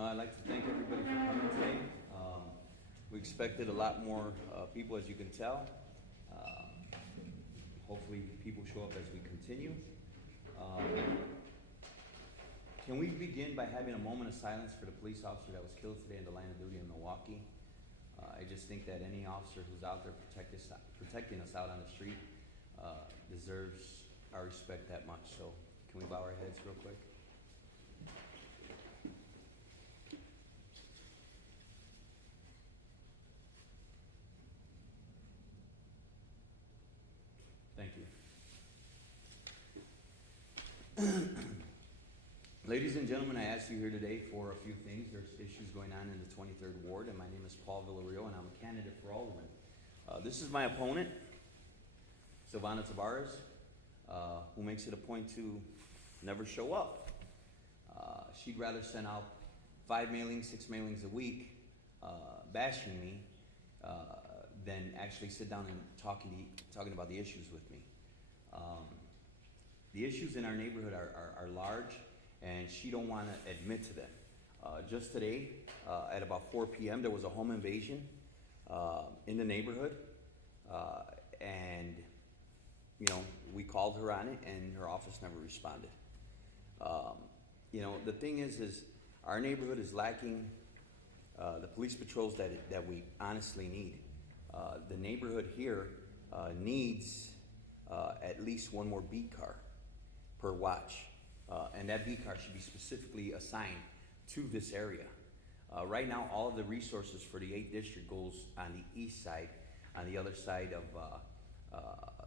I'd like to thank everybody for coming today. We expected a lot more people, as you can tell. Hopefully people show up as we continue. Can we begin by having a moment of silence for the police officer that was killed today in the line of duty in Milwaukee? I just think that any officer who's out there protecting us out on the street deserves our respect that much. So can we bow our heads real quick? Thank you. Ladies and gentlemen, I asked you here today for a few things. There's issues going on in the 23rd Ward, and my name is Paul Villarreal, and I'm a candidate for Alderman. This is my opponent, Silvana Tavares, who makes it a point to never show up. She'd rather send out 5 mailings, 6 mailings a week, bashing me, than actually sit down and talking about the issues with me. The issues in our neighborhood are large, and she don't want to admit to them. Just today, at about 4 p.m., there was a home invasion in the neighborhood, and we called her on it, and her office never responded. The thing is our neighborhood is lacking the police patrols that we honestly need. The neighborhood here needs at least one more beat car per watch. And that beat car should be specifically assigned to this area. Right now, all of the resources for the 8th District goes on the east side, on the other side of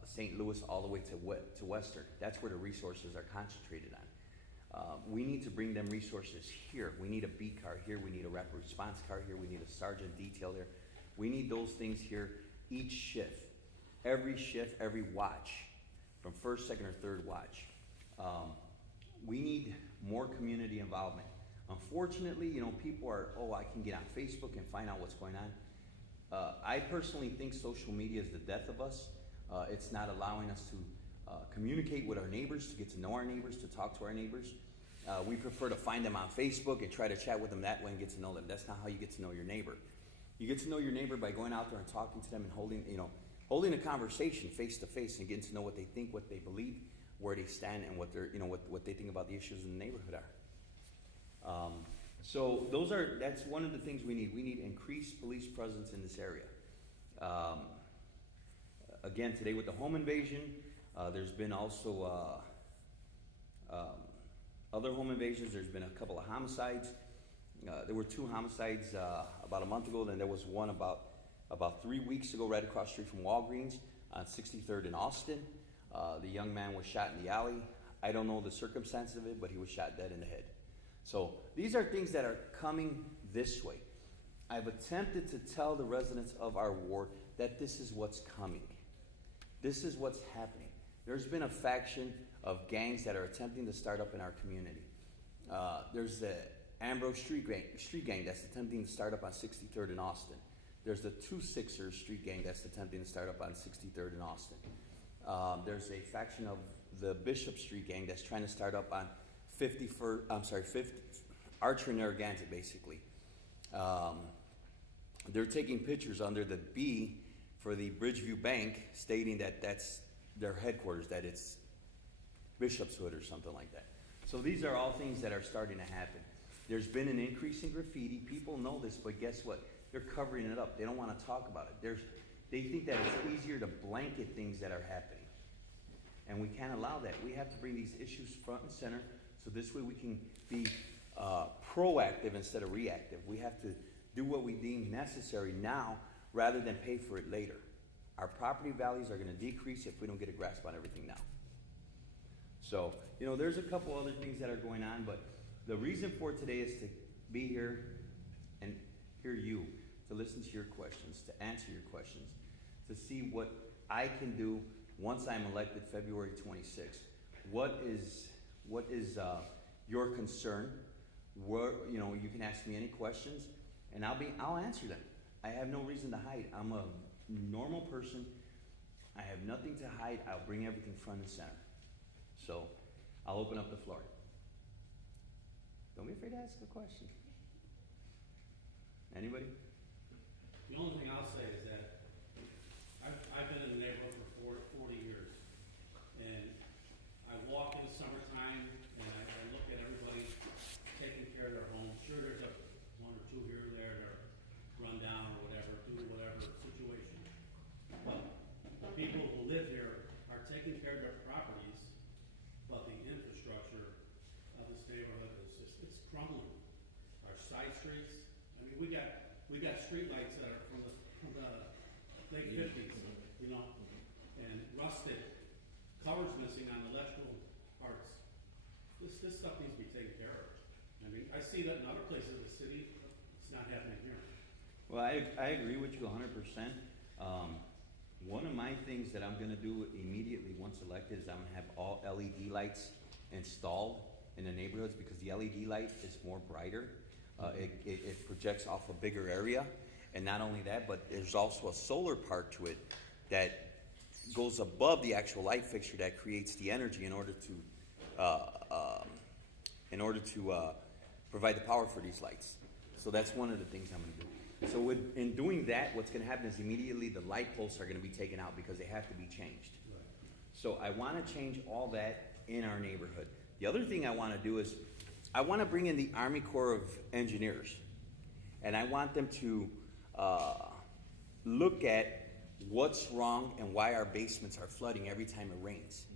St. Louis, all the way to Western. That's where the resources are concentrated on. We need to bring them resources here. We need a beat car here. We need a rapid response car here. We need a sergeant detail there. We need those things here each shift, every watch, from first, second, or third watch. We need more community involvement. Unfortunately, people are, I can get on Facebook and find out what's going on. I personally think social media is the death of us. It's not allowing us to communicate with our neighbors, to get to know our neighbors, to talk to our neighbors. We prefer to find them on Facebook and try to chat with them that way and get to know them. That's not how you get to know your neighbor. You get to know your neighbor by going out there and talking to them and holding a conversation face to face and getting to know what they think, what they believe, where they stand, and what they're, what they think about the issues in the neighborhood are. So that's one of the things we need. We need increased police presence in this area. Again, today with the home invasion, there's been also other home invasions. There's been a couple of homicides. There were 2 homicides about a month ago. Then there was one about 3 weeks ago right across the street from Walgreens on 63rd in Austin. The young man was shot in the alley. I don't know the circumstances of it, but he was shot dead in the head. So these are things that are coming this way. I've attempted to tell the residents of our ward that this is what's coming. This is what's happening. There's been a faction of gangs that are attempting to start up in our community. There's the Ambrose Street Gang that's attempting to start up on 63rd in Austin. There's the 2-6ers Street Gang that's attempting to start up on 63rd in Austin. There's a faction of the Bishop Street Gang that's trying to start up on 50th Archer and Narragansett, basically. They're taking pictures under the B for the Bridgeview Bank, stating that that's their headquarters, that it's Bishop's Hood or something like that. So these are all things that are starting to happen. There's been an increase in graffiti. People know this, but guess what? They're covering it up. They don't want to talk about it. They think that it's easier to blanket things that are happening. And we can't allow that. We have to bring these issues front and center, so this way we can be proactive instead of reactive. We have to do what we deem necessary now rather than pay for it later. Our property values are going to decrease if we don't get a grasp on everything now. So, there's a couple other things that are going on, but the reason for today is to be here and hear you, to listen to your questions, to answer your questions, to see what I can do once I'm elected February 26th. What is your concern? You can ask me any questions, and I'll answer them. I have no reason to hide. I'm a normal person. I have nothing to hide. I'll bring everything front and center. So I'll open up the floor. Don't be afraid to ask a question. Anybody? The only thing I'll say is that I've been in the neighborhood for 40 years. And I walk in the summertime and I look at everybody taking care of their homes. Sure, there's one or two here and there that are run down or whatever, due to whatever situation. But the people who live here are taking care of their properties, but the infrastructure of this neighborhood is just, it's crumbling. Our side streets, I mean, we got streetlights that are from the late 50s, you know, and rusted, colors missing on the electrical parts. This stuff needs to be taken care of. I mean, I see that in other places in the city, it's not happening here. Well, I agree with you 100%. One of my things that I'm gonna do immediately once elected is I'm gonna have all LED lights installed in the neighborhoods, because the LED light is more brighter. It projects off a bigger area, and not only that, but there's also a solar part to it that goes above the actual light fixture that creates the energy in order to provide the power for these lights. So that's one of the things I'm gonna do. So in doing that, what's gonna happen is immediately the light posts are gonna be taken out because they have to be changed. So I wanna change all that in our neighborhood. The other thing I wanna do is, I wanna bring in the Army Corps of Engineers, and I want them to look at what's wrong and why our basements are flooding every time it rains.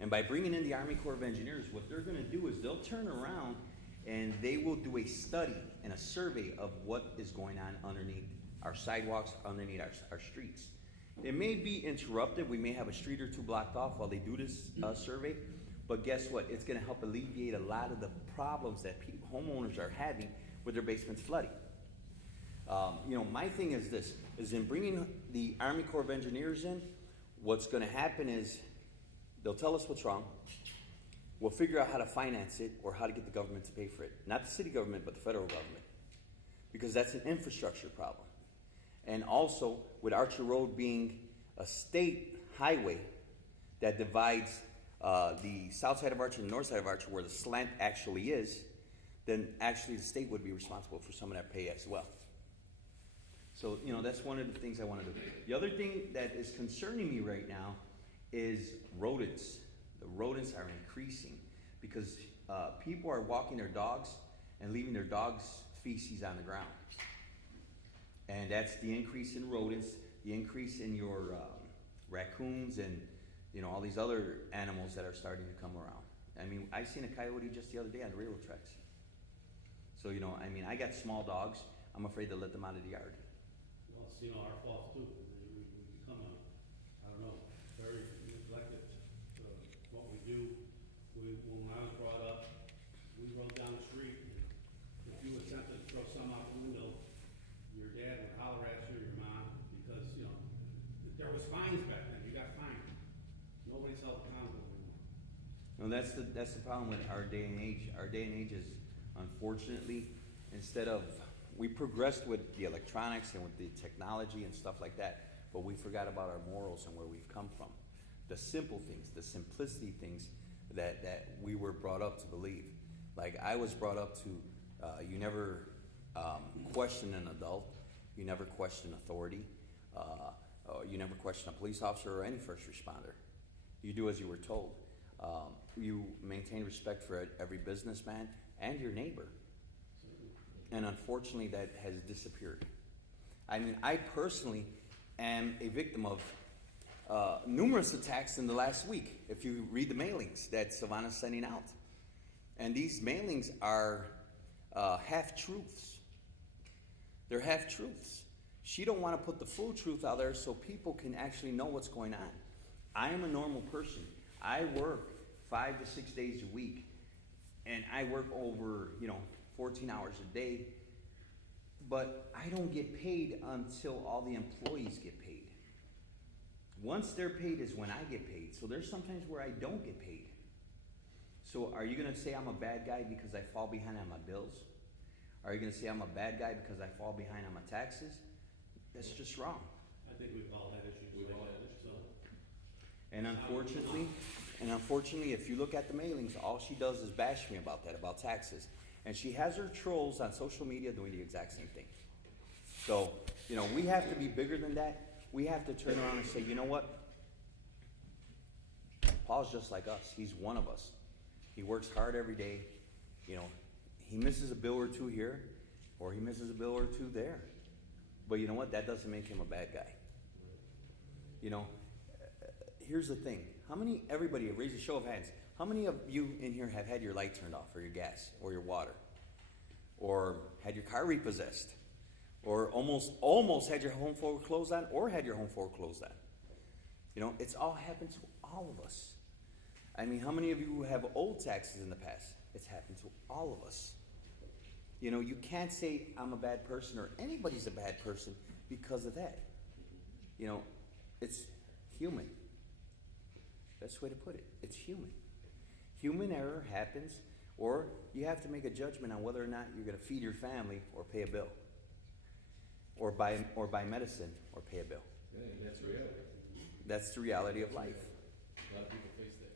And by bringing in the Army Corps of Engineers, what they're gonna do is they'll turn around and they will do a study and a survey of what is going on underneath our sidewalks, underneath our streets. It may be interrupted, we may have a street or two blocked off while they do this survey, but guess what? It's gonna help alleviate a lot of the problems that homeowners are having with their basements flooding. You know, my thing is this, is in bringing the Army Corps of Engineers in, what's gonna happen is they'll tell us what's wrong. We'll figure out how to finance it or how to get the government to pay for it. Not the city government, but the federal government. Because that's an infrastructure problem. And also, with Archer Road being a state highway that divides the south side of Archer and the north side of Archer, where the slant actually is, then actually the state would be responsible for some of that pay as well. So, you know, that's one of the things I want to do. The other thing that is concerning me right now is rodents. The rodents are increasing because people are walking their dogs and leaving their dogs' feces on the ground. And that's the increase in rodents, the increase in your raccoons and, you know, all these other animals that are starting to come around. I mean, I seen a coyote just the other day on the railroad tracks. So, you know, I mean, I got small dogs. I'm afraid to let them out of the yard. Well, it's, you know, our fault too. We become I don't know, very neglected. What we do, when I was brought up, we rode down the street. And if you attempted to throw something out the window, your dad would holler at you or your mom, because, you know, there was fines back then. You got fined. Nobody's held accountable anymore. No, that's the problem with our day and age. Our day and age is, unfortunately, instead of, we progressed with the electronics and with the technology and stuff like that, but we forgot about our morals and where we've come from. The simple things, the simplicity things that we were brought up to believe. Like, I was brought up to, you never question an adult, you never question authority, you never question a police officer or any first responder. You do as you were told. You maintain respect for every businessman and your neighbor. And unfortunately, that has disappeared. I mean, I personally am a victim of numerous attacks in the last week, if you read the mailings that Savannah's sending out. And these mailings are half-truths. They're half-truths. She don't want to put the full truth out there so people can actually know what's going on. I am a normal person. I work 5 to 6 days a week, and I work over, 14 hours a day, but I don't get paid until all the employees get paid. Once they're paid is when I get paid. So there's sometimes where I don't get paid. So are you gonna say I'm a bad guy because I fall behind on my bills? Are you gonna say I'm a bad guy because I fall behind on my taxes? That's just wrong. I think we've all had issues. And unfortunately, if you look at the mailings, all she does is bash me about that, about taxes. And she has her trolls on social media doing the exact same thing. So, you know, we have to be bigger than that. We have to turn around and say, you know what? Paul's just like us. He's one of us. He works hard every day. You know, he misses a bill or two here, or he misses a bill or two there. But you know what? That doesn't make him a bad guy. You know, here's the thing. How many, everybody, raise a show of hands. How many of you in here have had your light turned off, or your gas, or your water? Or had your car repossessed? Or almost had your home foreclosed on, or had your home foreclosed on? You know, it's all happened to all of us. I mean, how many of you have owed taxes in the past? It's happened to all of us. You know, you can't say I'm a bad person or anybody's a bad person because of that. You know, it's human. That's the way to put it. It's human. Human error happens, or you have to make a judgment on whether or not you're going to feed your family or pay a bill, or buy medicine or pay a bill. Yeah, and that's reality. That's the reality of life. A lot of people face that.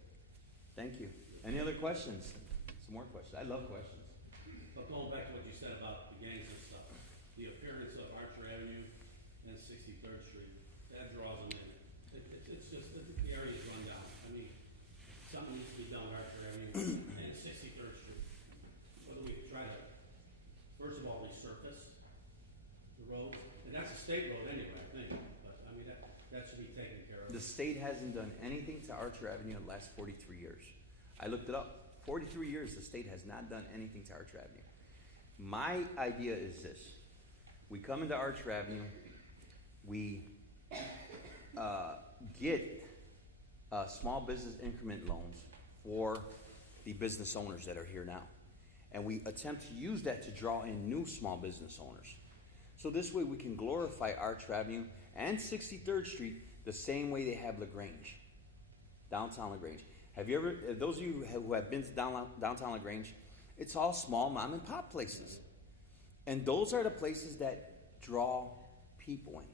Thank you. Any other questions? Some more questions. I love questions. But going back to what you said about the gangs and stuff, the appearance of Archer Avenue and 63rd Street, that draws them in. It's just, the area's run down. I mean, something needs to be done with Archer Avenue and 63rd Street. Whether we try to, first of all, resurface the roads, and that's a state road anyway, I think, but I mean, that should be taken care of. The state hasn't done anything to Archer Avenue in the last 43 years. I looked it up. 43 years, the state has not done anything to Archer Avenue. My idea is this. We come into Archer Avenue, we get small business increment loans for the business owners that are here now. And we attempt to use that to draw in new small business owners. So this way we can glorify Archer Avenue and 63rd Street the same way they have LaGrange, downtown LaGrange. Have you ever, those of you who have been to downtown LaGrange, it's all small mom and pop places. And those are the places that draw people in.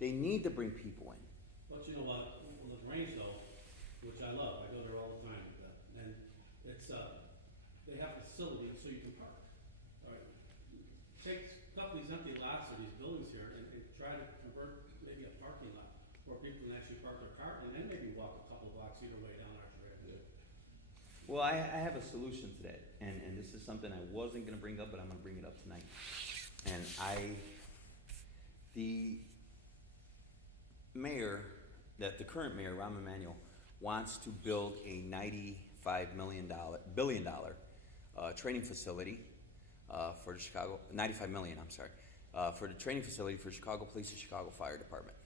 They need to bring people in. But you know what, LaGrange though, which I love, I go there all the time, and it's, they have facilities so you can park. All right. Take a couple of these empty lots of these buildings here and try to convert maybe a parking lot where people can actually park their car and then maybe walk a couple blocks either way down Archer Avenue. Well, I have a solution to that, and this is something I wasn't going to bring up, but I'm going to bring it up tonight. And the mayor, the current mayor, Rahm Emanuel, wants to build a $95 billion training facility for the Chicago, 95 million, I'm sorry, for the training facility for Chicago Police and Chicago Fire Department.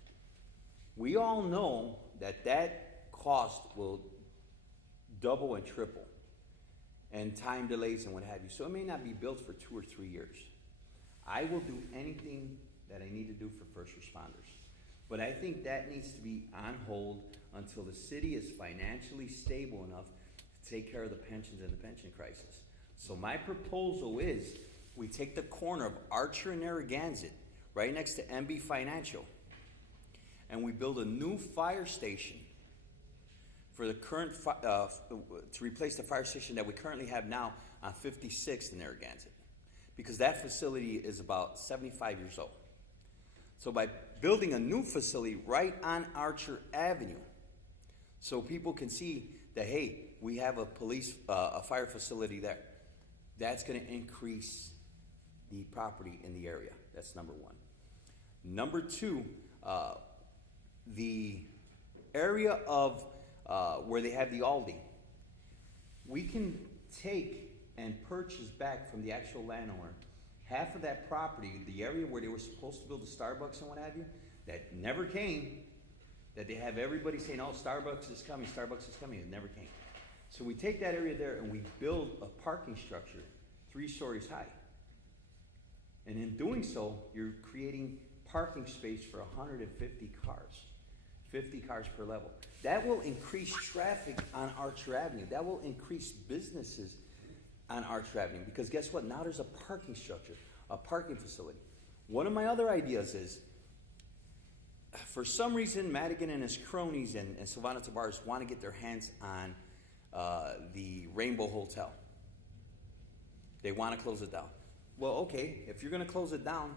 We all know that cost will double and triple, and time delays and what have you. So it may not be built for 2 or 3 years. I will do anything that I need to do for first responders. But I think that needs to be on hold until the city is financially stable enough to take care of the pensions and the pension crisis. So my proposal is we take the corner of Archer and Narragansett, right next to MB Financial, and we build a new fire station for the current, to replace the fire station that we currently have now on 56th in Narragansett, because that facility is about 75 years old. So by building a new facility right on Archer Avenue, so people can see that, hey, we have a fire facility there, that's going to increase the property in the area. That's number one. Number two, the area of where they have the Aldi, we can take and purchase back from the actual landowner half of that property, the area where they were supposed to build a Starbucks and what have you, that never came, that they have everybody saying, oh, Starbucks is coming, it never came. So we take that area there and we build a parking structure 3 stories high. And in doing so, you're creating parking space for 150 cars, 50 cars per level. That will increase traffic on Archer Avenue. That will increase businesses on Archer Avenue, because guess what? Now there's a parking structure, a parking facility. One of my other ideas is, for some reason, Madigan and his cronies and Silvana Tavares want to get their hands on the Rainbow Hotel. They wanna close it down. Well, okay, if you're gonna close it down,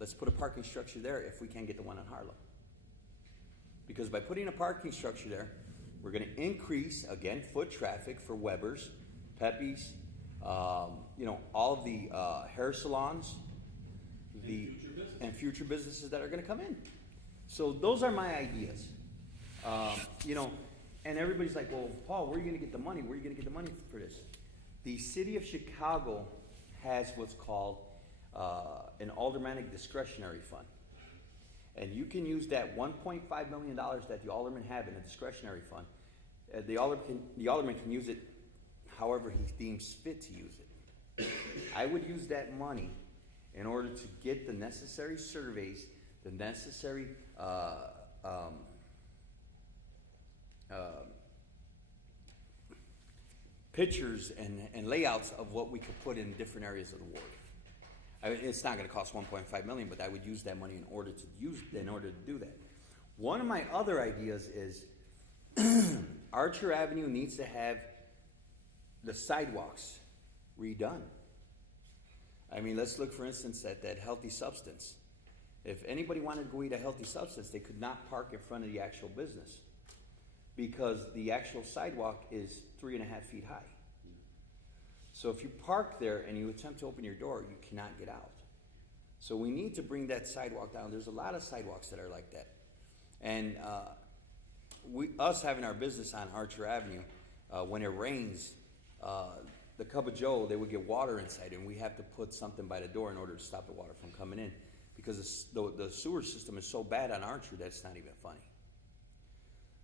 let's put a parking structure there if we can't get the one on Harlem. Because by putting a parking structure there, we're gonna increase, again, foot traffic for Weber's, Pepe's, you know, all of the, hair salons, and future businesses that are gonna come in. So those are my ideas. You know, and everybody's like, well, Paul, where are you gonna get the money? Where are you gonna get the money for this? The city of Chicago has what's called an Aldermanic discretionary fund. And you can use that $1.5 million that the aldermen have in a discretionary fund. The alderman can use it however he deems fit to use it. I would use that money in order to get the necessary surveys, the necessary pictures and layouts of what we could put in different areas of the ward. It's not going to cost 1.5 million, but I would use that money in order to do that. One of my other ideas is Archer Avenue needs to have the sidewalks redone. I mean, let's look, for instance, at that Healthy Substance. If anybody wanted to go eat a Healthy Substance, they could not park in front of the actual business because the actual sidewalk is 3.5 feet high. So if you park there and you attempt to open your door, you cannot get out. So we need to bring that sidewalk down. There's a lot of sidewalks that are like that. And us having our business on Archer Avenue, when it rains, the Cup of Joe, they would get water inside, and we have to put something by the door in order to stop the water from coming in. Because the sewer system is so bad on Archer that it's not even funny.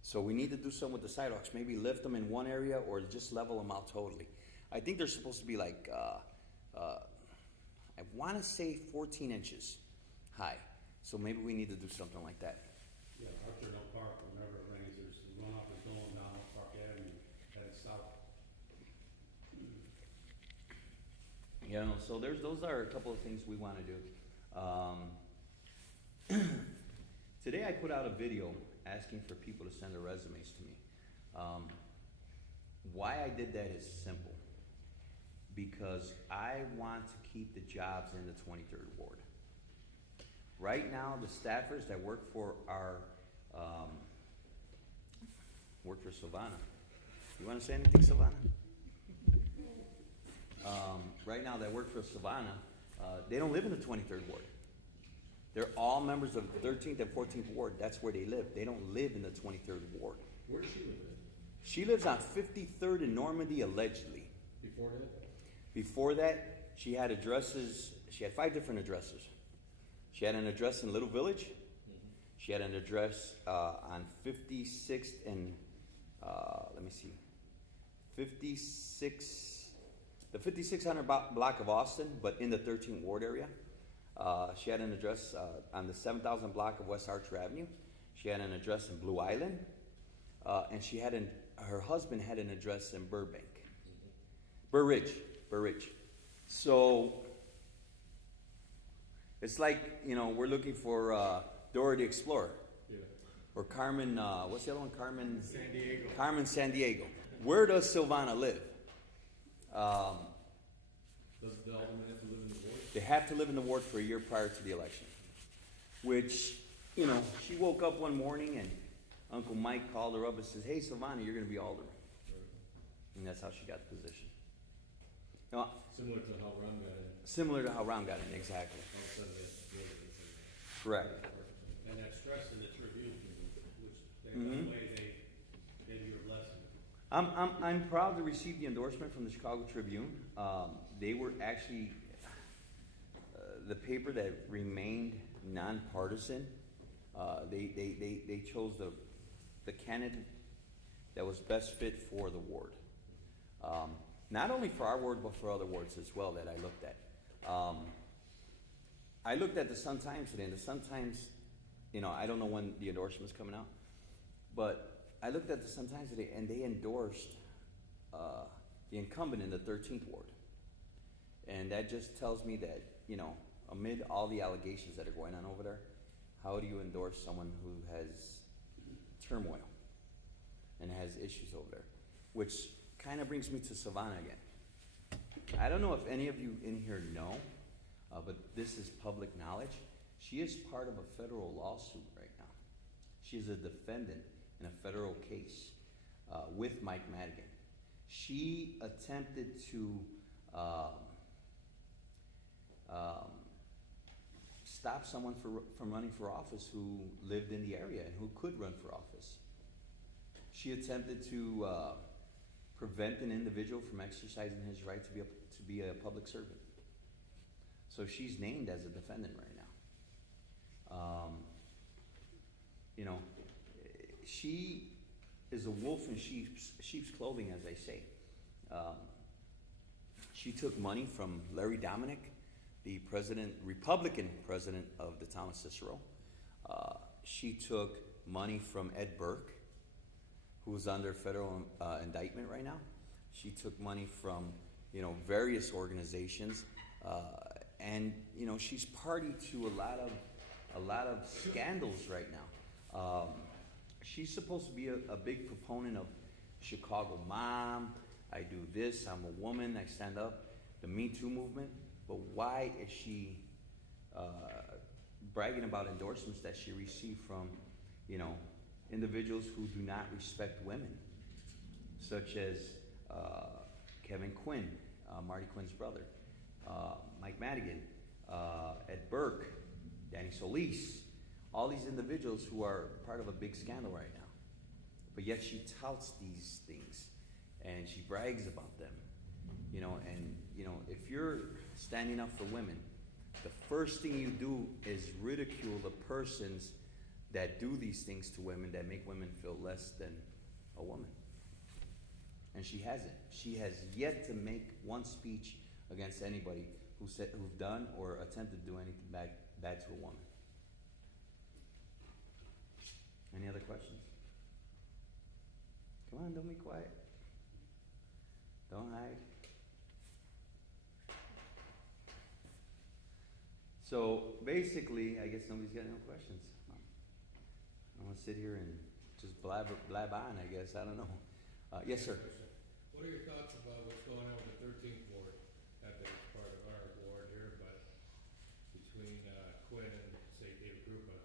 So we need to do something with the sidewalks. Maybe lift them in one area or just level them out totally. I think they're supposed to be like, I want to say 14 inches high. So maybe we need to do something like that. Yeah, Archer no park, whenever it rains, there's runoff is going down Park Avenue, heading south. You know, so those are a couple of things we want to do. Today I put out a video asking for people to send their resumes to me. Why I did that is simple. Because I want to keep the jobs in the 23rd Ward. Right now, the staffers that work for Savannah. You want to say anything, Savannah? Right now, that work for Savannah, they don't live in the 23rd Ward. They're all members of the 13th and 14th Ward. That's where they live. They don't live in the 23rd Ward. Where does she live in? She lives on 53rd in Normandy, allegedly. Before that? Before that, she had addresses, she had 5 different addresses. She had an address in Little Village. She had an address on 56th and, let me see, the 5600 block of Austin, but in the 13th Ward area. She had an address on the 7000 block of West Archer Avenue. She had an address in Blue Island. And she had her husband had an address in Burbank. Burridge. So it's like, you know, we're looking for Dora the Explorer. Yeah. Or Carmen, what's the other one? Carmen San Diego. Carmen San Diego. Where does Silvana live? Does the alderman have to live in the ward? They have to live in the ward for a year prior to the election. Which, you know, she woke up one morning and Uncle Mike called her up and says, hey, Silvana, you're going to be alderman. And that's how she got the position. Now, Similar to how Ron got in. similar to how Ron got in, exactly. All of a sudden, that's Correct. And that stress in the Tribune, which they, Mhm. the way they gave you a blessing. I'm proud to receive the endorsement from the Chicago Tribune. They were actually the paper that remained nonpartisan. They chose the candidate that was best fit for the ward. Not only for our ward, but for other wards as well that I looked at. I looked at the Sun-Times today, and the Sun-Times, you know, I don't know when the endorsement's coming out, but I looked at the Sun-Times today, and they endorsed the incumbent in the 13th Ward. And that just tells me that, you know, amid all the allegations that are going on over there, how do you endorse someone who has turmoil and has issues over there? Which kind of brings me to Savannah again. I don't know if any of you in here know, but this is public knowledge. She is part of a federal lawsuit right now. She is a defendant in a federal case with Mike Madigan. She attempted to stop someone from running for office who lived in the area and who could run for office. She attempted to prevent an individual from exercising his right to be a public servant. So she's named as a defendant right now. You know, she is a wolf in sheep's clothing, as they say. She took money from Larry Dominic, the Republican president of the town of Cicero. She took money from Ed Burke, who is under federal indictment right now. She took money from, you know, various organizations, and you know, she's party to a lot of scandals right now. She's supposed to be a big proponent of Chicago Mom. I do this. I'm a woman. I stand up. The Me Too movement. But why is she bragging about endorsements that she received from, you know, individuals who do not respect women, such as Kevin Quinn, Marty Quinn's brother, Mike Madigan, Ed Burke, Danny Solis, all these individuals who are part of a big scandal right now. But yet she touts these things and she brags about them, you know, and you know, if you're standing up for women, the first thing you do is ridicule the persons that do these things to women, that make women feel less than a woman. And she hasn't. She has yet to make one speech against anybody who've done or attempted to do anything bad to a woman. Any other questions? Come on, don't be quiet. Don't hide. So basically, I guess nobody's got no questions. I'm gonna sit here and just blab on, I guess. I don't know. Yes, sir. What are your thoughts about what's going on with the 13th ward? Not that it's part of our ward here, but between Quinn and, say, David Krupa.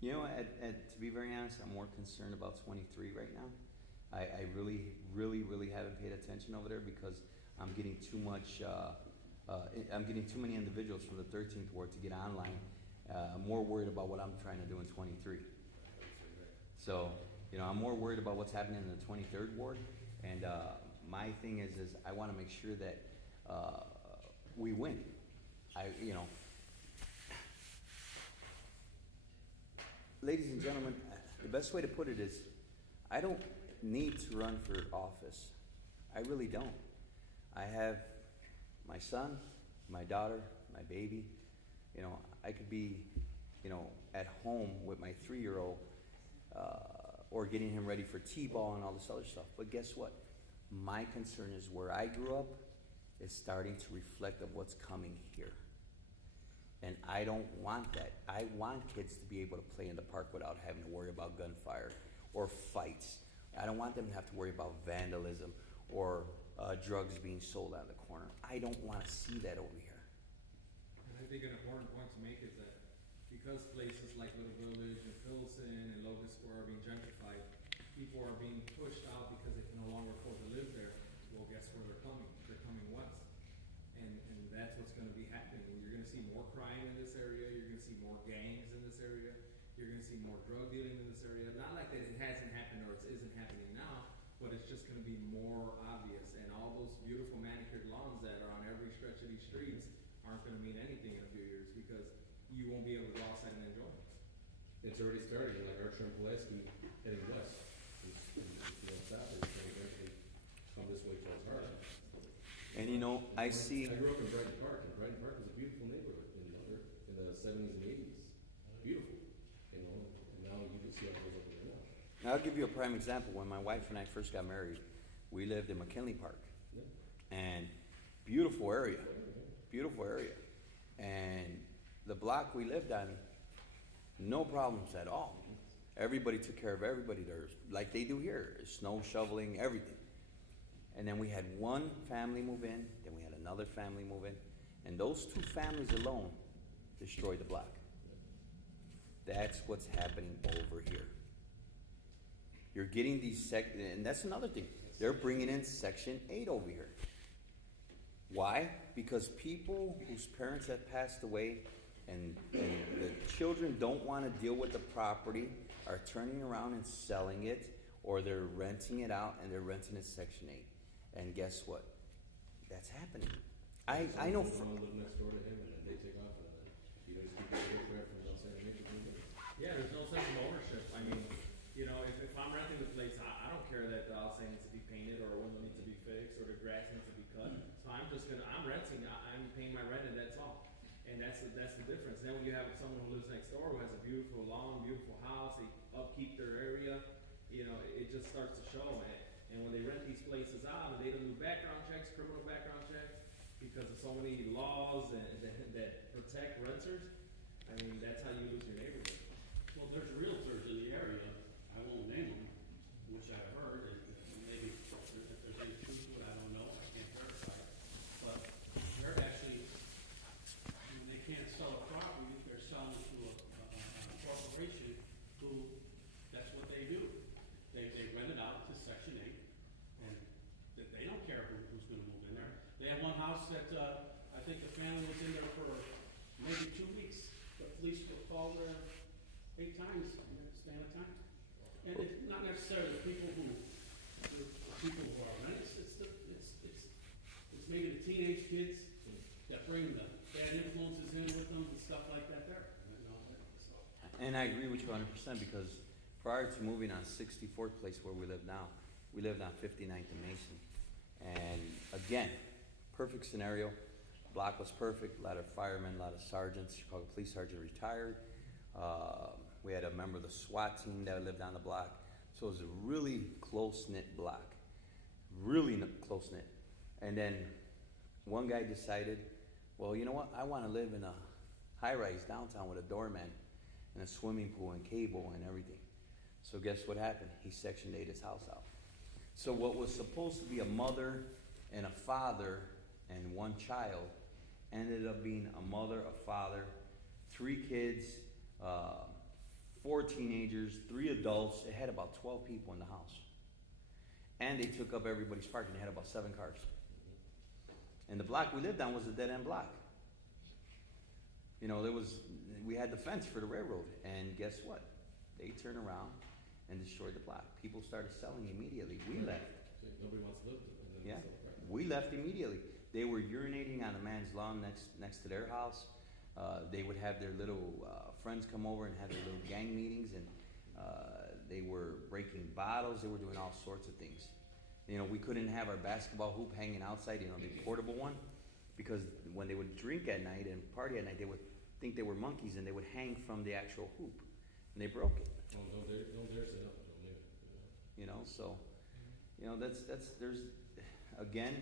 You know, to be very honest, I'm more concerned about 23 right now. I really haven't paid attention over there because I'm getting too much. I'm getting too many individuals from the 13th ward to get online. I'm more worried about what I'm trying to do in 23. So, you know, I'm more worried about what's happening in the 23rd ward. And my thing is I want to make sure that we win. You know, ladies and gentlemen, the best way to put it is, I don't need to run for office. I really don't. I have my son, my daughter, my baby. You know, I could be, you know, at home with my 3-year-old, or getting him ready for T-ball and all this other stuff. But guess what? My concern is where I grew up is starting to reflect of what's coming here. And I don't want that. I want kids to be able to play in the park without having to worry about gunfire or fights. I don't want them to have to worry about vandalism or drugs being sold out of the corner. I don't want to see that over here. And I think an important point to make is that because places like Little Village and Pilsen and Logan Square are being gentrified, people are being pushed out because they can no longer afford to live there. Well, guess where they're coming? They're coming west. And that's what's going to be happening. You're going to see more crime in this area. You're going to see more gangs in this area. You're going to see more drug dealing in this area. Not like that it hasn't happened or it isn't happening now, but it's just going to be more obvious. And all those beautiful manicured lawns that are on every stretch of these streets aren't going to mean anything in a few years because you won't be able to go outside and enjoy it. It's already starting, like Archer and Pulaski heading west. It's no stop, it's gonna eventually come this way towards Harlem. And you know, I see. I grew up in Brighton Park, and Brighton Park was a beautiful neighborhood in the 70s and 80s. Beautiful, you know, and now you can see how it goes over there now. I'll give you a prime example. When my wife and I first got married, we lived in McKinley Park. Yeah. And beautiful area. And the block we lived on, no problems at all. Everybody took care of everybody there, like they do here. Snow shoveling, everything. And then we had one family move in, then we had another family move in, and those two families alone destroyed the block. That's what's happening over here. You're getting these and that's another thing. They're bringing in Section 8 over here. Why? Because people whose parents have passed away and the children don't want to deal with the property are turning around and selling it, or they're renting it out and they're renting it Section 8. And guess what? That's happening. I know. Someone live next door to him and then they take off and then, you know, just keep it there from outside of nature. Yeah, there's no sense of ownership. I mean, you know, if I'm renting the place, I don't care that the outside needs to be painted or a window needs to be fixed or the grass needs to be cut. So I'm renting, I'm paying my rent and that's all. And that's the difference. Then when you have someone who lives next door who has a beautiful lawn, beautiful house, they upkeep their area, you know, it just starts to show. And when they rent these places out and they don't do background checks, criminal background checks, because of so many laws that protect renters, I mean, that's how you lose your neighborhood. Well, there's realtors in the area, I won't name them, which I've heard, and maybe if there's any truth to it, I don't know, I can't verify it. But they're actually, when they can't sell a property, they're selling it to a corporation who, that's what they do. They rent it out to Section 8, and they don't care who's gonna move in there. They have one house that, I think the family was in there for maybe 2 weeks. The police will call there 8 times in that span of time. And it's not necessarily the people who are renters, it's maybe the teenage kids that bring the bad influences in with them and stuff like that there. You know, so. And I agree with you 100% because prior to moving on 64th Place where we live now, we lived on 59th and Mason. And again, perfect scenario. Block was perfect. A lot of firemen, a lot of sergeants. Chicago Police Sergeant retired. We had a member of the SWAT team that lived on the block. So it was a really close-knit block. Really close-knit. And then one guy decided, well, you know what? I want to live in a high-rise downtown with a doorman and a swimming pool and cable and everything. So guess what happened? He Section 8 his house out. So what was supposed to be a mother and a father and one child ended up being a mother, a father, 3 kids, 4 teenagers, 3 adults. It had about 12 people in the house. And they took up everybody's parking. They had about 7 cars. And the block we lived on was a dead-end block. You know, we had the fence for the railroad. And guess what? They turned around and destroyed the block. People started selling immediately. We left. Nobody wants to live there. Yeah, we left immediately. They were urinating on a man's lawn next to their house. They would have their little friends come over and have their little gang meetings, and they were breaking bottles. They were doing all sorts of things. You know, we couldn't have our basketball hoop hanging outside, you know, the portable one, because when they would drink at night and party at night, they would think they were monkeys and they would hang from the actual hoop, and they broke it. Don't dare sit up, don't leave it. You know, so, you know, there's, again,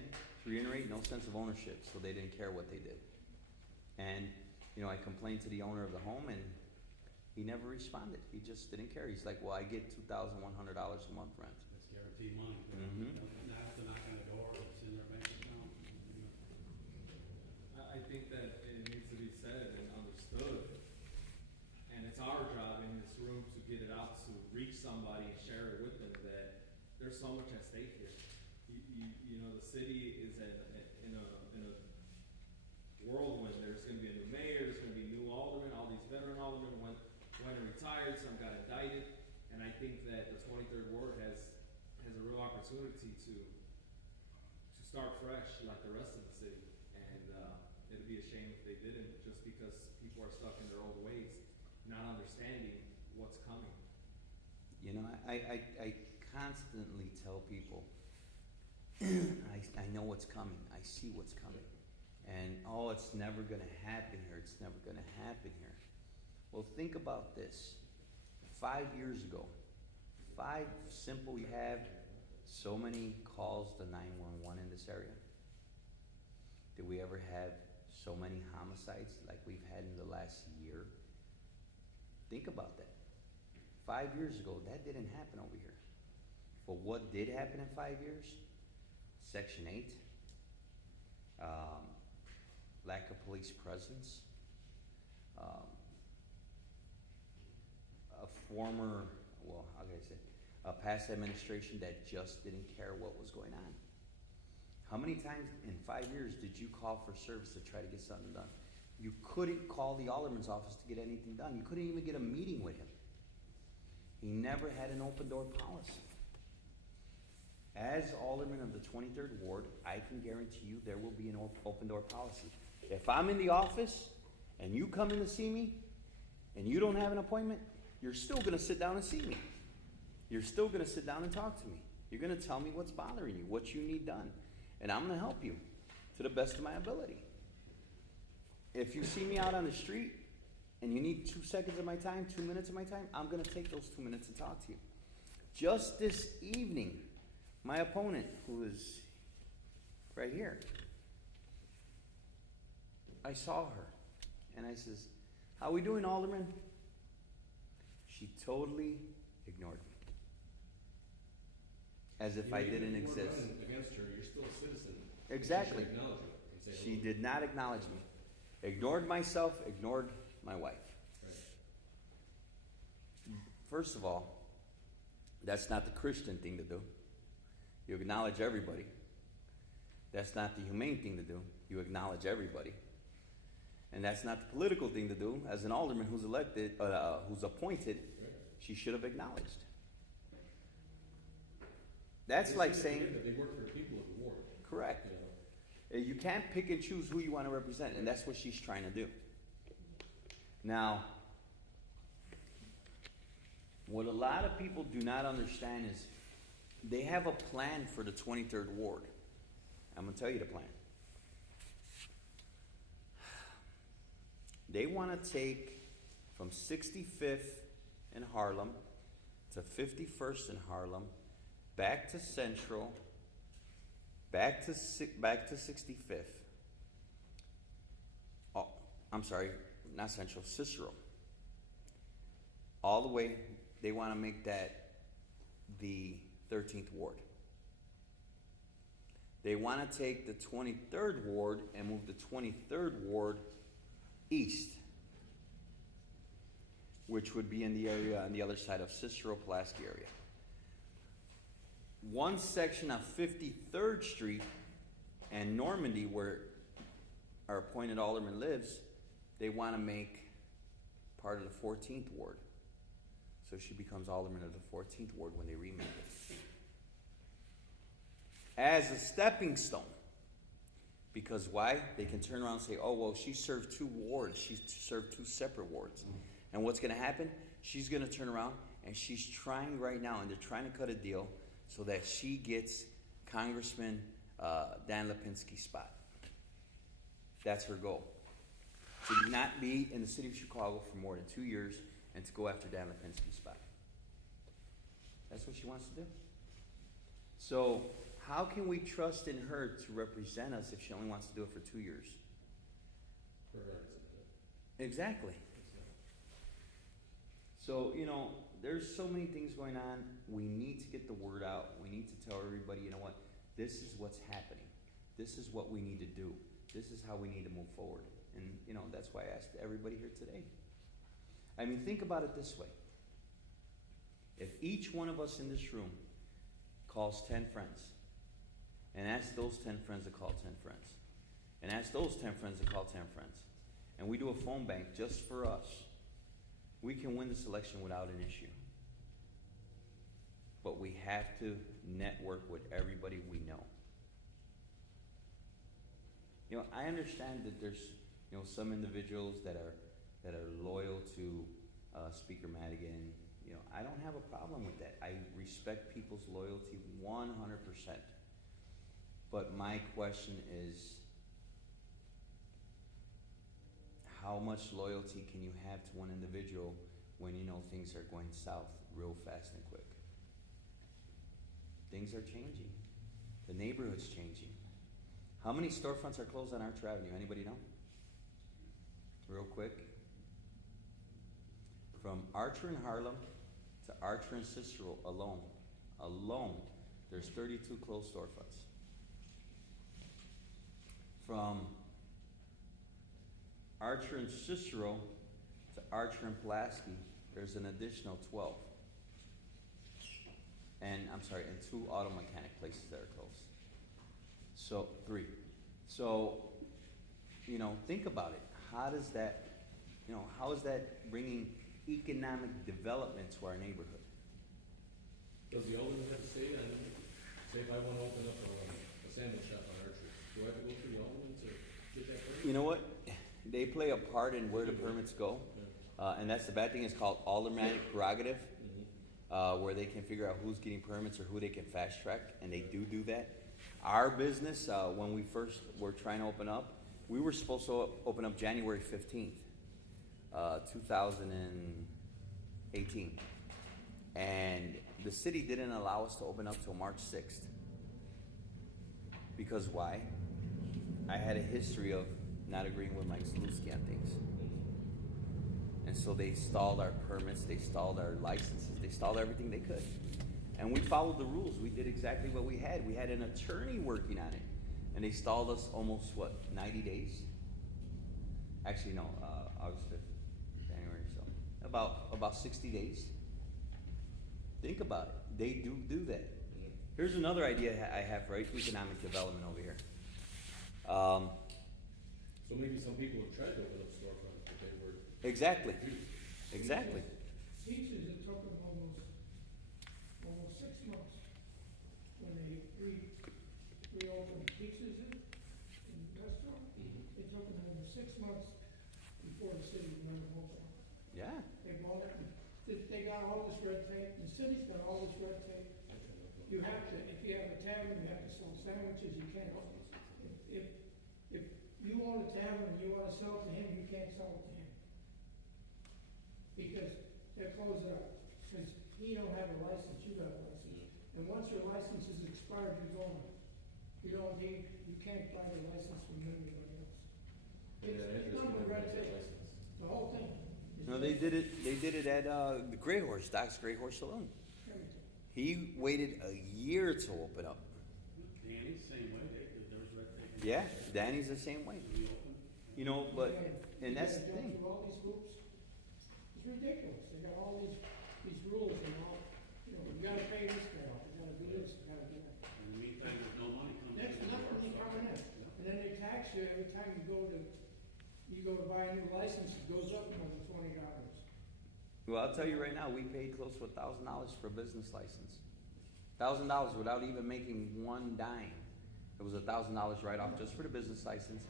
to reiterate, no sense of ownership, so they didn't care what they did. And, you know, I complained to the owner of the home, and he never responded. He just didn't care. He's like, well, I get $2,100 a month rent. It's guaranteed money. Mm-hmm. Not have to knock on the door, it's in their bank account. I think that it needs to be said and understood, and it's our job in this room to get it out, to reach somebody and share it with them, that there's so much at stake here. You know, the city is in a whirlwind. There's going to be a new mayor, there's going to be new aldermen, all these veteran aldermen went and retired, some got indicted, and I think that the 23rd Ward has a real opportunity to start fresh like the rest of the city. And it'd be a shame if they didn't, just because people are stuck in their old ways, not understanding what's coming. You know, I constantly tell people, I know what's coming. I see what's coming. And, oh, it's never going to happen here. It's never going to happen here. Well, think about this. 5 years ago, you have so many calls to 911 in this area. Did we ever have so many homicides like we've had in the last year? Think about that. 5 years ago, that didn't happen over here. But what did happen in 5 years? Section 8, lack of police presence, a former, well, how can I say, a past administration that just didn't care what was going on. How many times in 5 years did you call for service to try to get something done? You couldn't call the alderman's office to get anything done. You couldn't even get a meeting with him. He never had an open door policy. As alderman of the 23rd Ward, I can guarantee you there will be an open door policy. If I'm in the office and you come in to see me and you don't have an appointment, you're still gonna sit down and see me. You're still gonna sit down and talk to me. You're gonna tell me what's bothering you, what you need done. And I'm gonna help you to the best of my ability. If you see me out on the street and you need 2 seconds of my time, 2 minutes of my time, I'm gonna take those 2 minutes to talk to you. Just this evening, my opponent, who is right here, I saw her and I says, "How we doing, Alderman?" She totally ignored me. As if I didn't exist. If you weren't running against her, you're still a citizen. Exactly. You should acknowledge her and say She hello. did not acknowledge me. Ignored myself, ignored my wife. Right. First of all, that's not the Christian thing to do. You acknowledge everybody. That's not the humane thing to do. You acknowledge everybody. And that's not the political thing to do. As an alderman who's elected, who's appointed, she should have acknowledged. That's They like seem to saying, forget that they work for the people of the ward. correct. You know? You can't pick and choose who you want to represent, and that's what she's trying to do. Now, what a lot of people do not understand is they have a plan for the 23rd Ward. I'm going to tell you the plan. They want to take from 65th in Harlem to 51st in Harlem, back to Central, back to 65th. Oh, I'm sorry, not Central, Cicero. All the way, they want to make that the 13th Ward. They want to take the 23rd Ward and move the 23rd Ward east, which would be in the area on the other side of Cicero, Pulaski area. One section of 53rd Street and Normandy, where our appointed alderman lives, they want to make part of the 14th Ward. So she becomes alderman of the 14th Ward when they remake it. As a stepping stone. Because why? They can turn around and say, oh, well, she served 2 wards. She served 2 separate wards. And what's going to happen? She's going to turn around, and she's trying right now, and they're trying to cut a deal so that she gets Congressman Dan Lipinski's spot. That's her goal. To not be in the city of Chicago for more than 2 years and to go after Dan Lipinski's spot. That's what she wants to do. So how can we trust in her to represent us if she only wants to do it for 2 years? For her, Exactly. So, you know, there's so many things going on. We need to get the word out. We need to tell everybody, you know what, this is what's happening. This is what we need to do. This is how we need to move forward. And, you know, that's why I asked everybody here today. I mean, think about it this way. If each one of us in this room calls 10 friends, and ask those 10 friends to call 10 friends, and ask those 10 friends to call 10 friends, and we do a phone bank just for us, we can win this election without an issue. But we have to network with everybody we know. You know, I understand that there's, you know, some individuals that are loyal to Speaker Madigan. You know, I don't have a problem with that. I respect people's loyalty 100%. But my question is, how much loyalty can you have to one individual when you know things are going south real fast and quick? Things are changing. The neighborhood's changing. How many storefronts are closed on Archer Avenue? Anybody know? Real quick. From Archer in Harlem to Archer and Cicero alone, there's 32 closed storefronts. from Archer and Cicero to Archer and Pulaski, there's an additional 12. And, I'm sorry, and 2 auto mechanic places that are closed. So, 3. So, you know, think about it. How does that, you know, how is that bringing economic development to our neighborhood? Does the alderman have to say, and say if I wanna open up a sandwich shop on Archer, do I have to go through the alderman to get that permit? You know what? They play a part in where the permits go. And that's the bad thing, it's called Aldermanic prerogative, where they can figure out who's getting permits or who they can fast track, and they do that. Our business, when we first were trying to open up, we were supposed to open up January 15th, 2018. And the city didn't allow us to open up till March 6th. Because why? I had a history of not agreeing with Mike Zaluski on things. And so they stalled our permits, they stalled our licenses, they stalled everything they could. And we followed the rules. We did exactly what we had. We had an attorney working on it. And they stalled us almost, 90 days? Actually, no, August 5th, January, so about 60 days. Think about it. They do that. Here's another idea I have for economic development over here. So maybe some people have tried to open up storefronts, but they were. Exactly. Teachers, it took them almost 6 months when they reopened Teachers and restaurant. It took them over 6 months before the city would let them open. Yeah. They got all this red tape, the city's got all this red tape. You have to, if you have a tavern, you have to sell sandwiches, you can't. If you own a tavern and you wanna sell it to him, you can't sell it to him. Because they'll close it up, because he don't have a license, you got a license. And once your license is expired, you're gone. You can't buy a license from anybody else. It's not a red tape, the whole thing. No, they did it at the Grey Horse, Doc's Grey Horse Saloon. He waited a year to open up. Danny's same way, there was red tape. Yeah, Danny's the same way. We opened. You know, but, and that's the You gotta thing. jump through all these hoops. It's ridiculous, they got all these rules and all, you know, you gotta pay this guy off, you gotta do this, you gotta do that. In the meantime, there's no money coming in. Next to nothing coming in, and then they tax you every time you go to buy a new license, it goes up more than $20. Well, I'll tell you right now, we paid close to $1,000 for a business license. $1,000 without even making one dime. It was $1,000 right off just for the business license,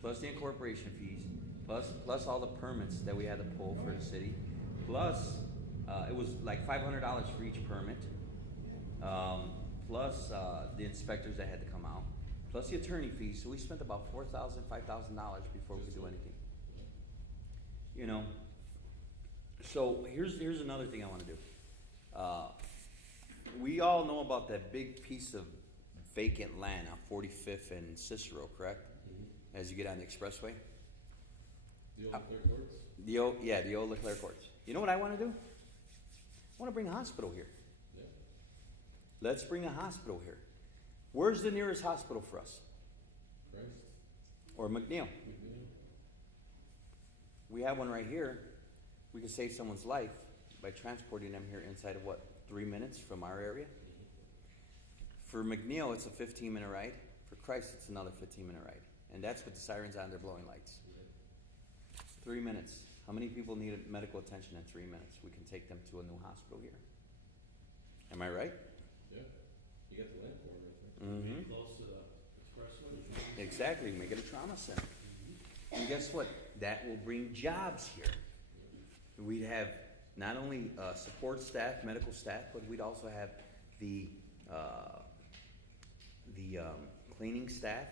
plus the incorporation fees, plus all the permits that we had to pull for the city, plus it was like $500 for each permit, plus the inspectors that had to come out, plus the attorney fees. So we spent about $4,000, $5,000 before we could do anything. You know. So here's another thing I want to do. We all know about that big piece of vacant land on 45th and Cicero, correct? As you get on the expressway. The old clear courts? The old Leclerc courts. You know what I want to do? I want to bring a hospital here. Yeah. Let's bring a hospital here. Where's the nearest hospital for us? Christ. Or McNeil? McNeil. We have one right here. We could save someone's life by transporting them here inside of 3 minutes from our area? For McNeil, it's a 15-minute ride. For Christ, it's another 15-minute ride. And that's with the sirens on, they're blowing lights. 3 minutes. How many people need medical attention in 3 minutes? We can take them to a new hospital here. Am I right? Yeah. You got the land for it, I think. Mm-hmm. Close to the expressway. Exactly. Make it a trauma center. And guess what? That will bring jobs here. We'd have not only support staff, medical staff, but we'd also have the cleaning staff.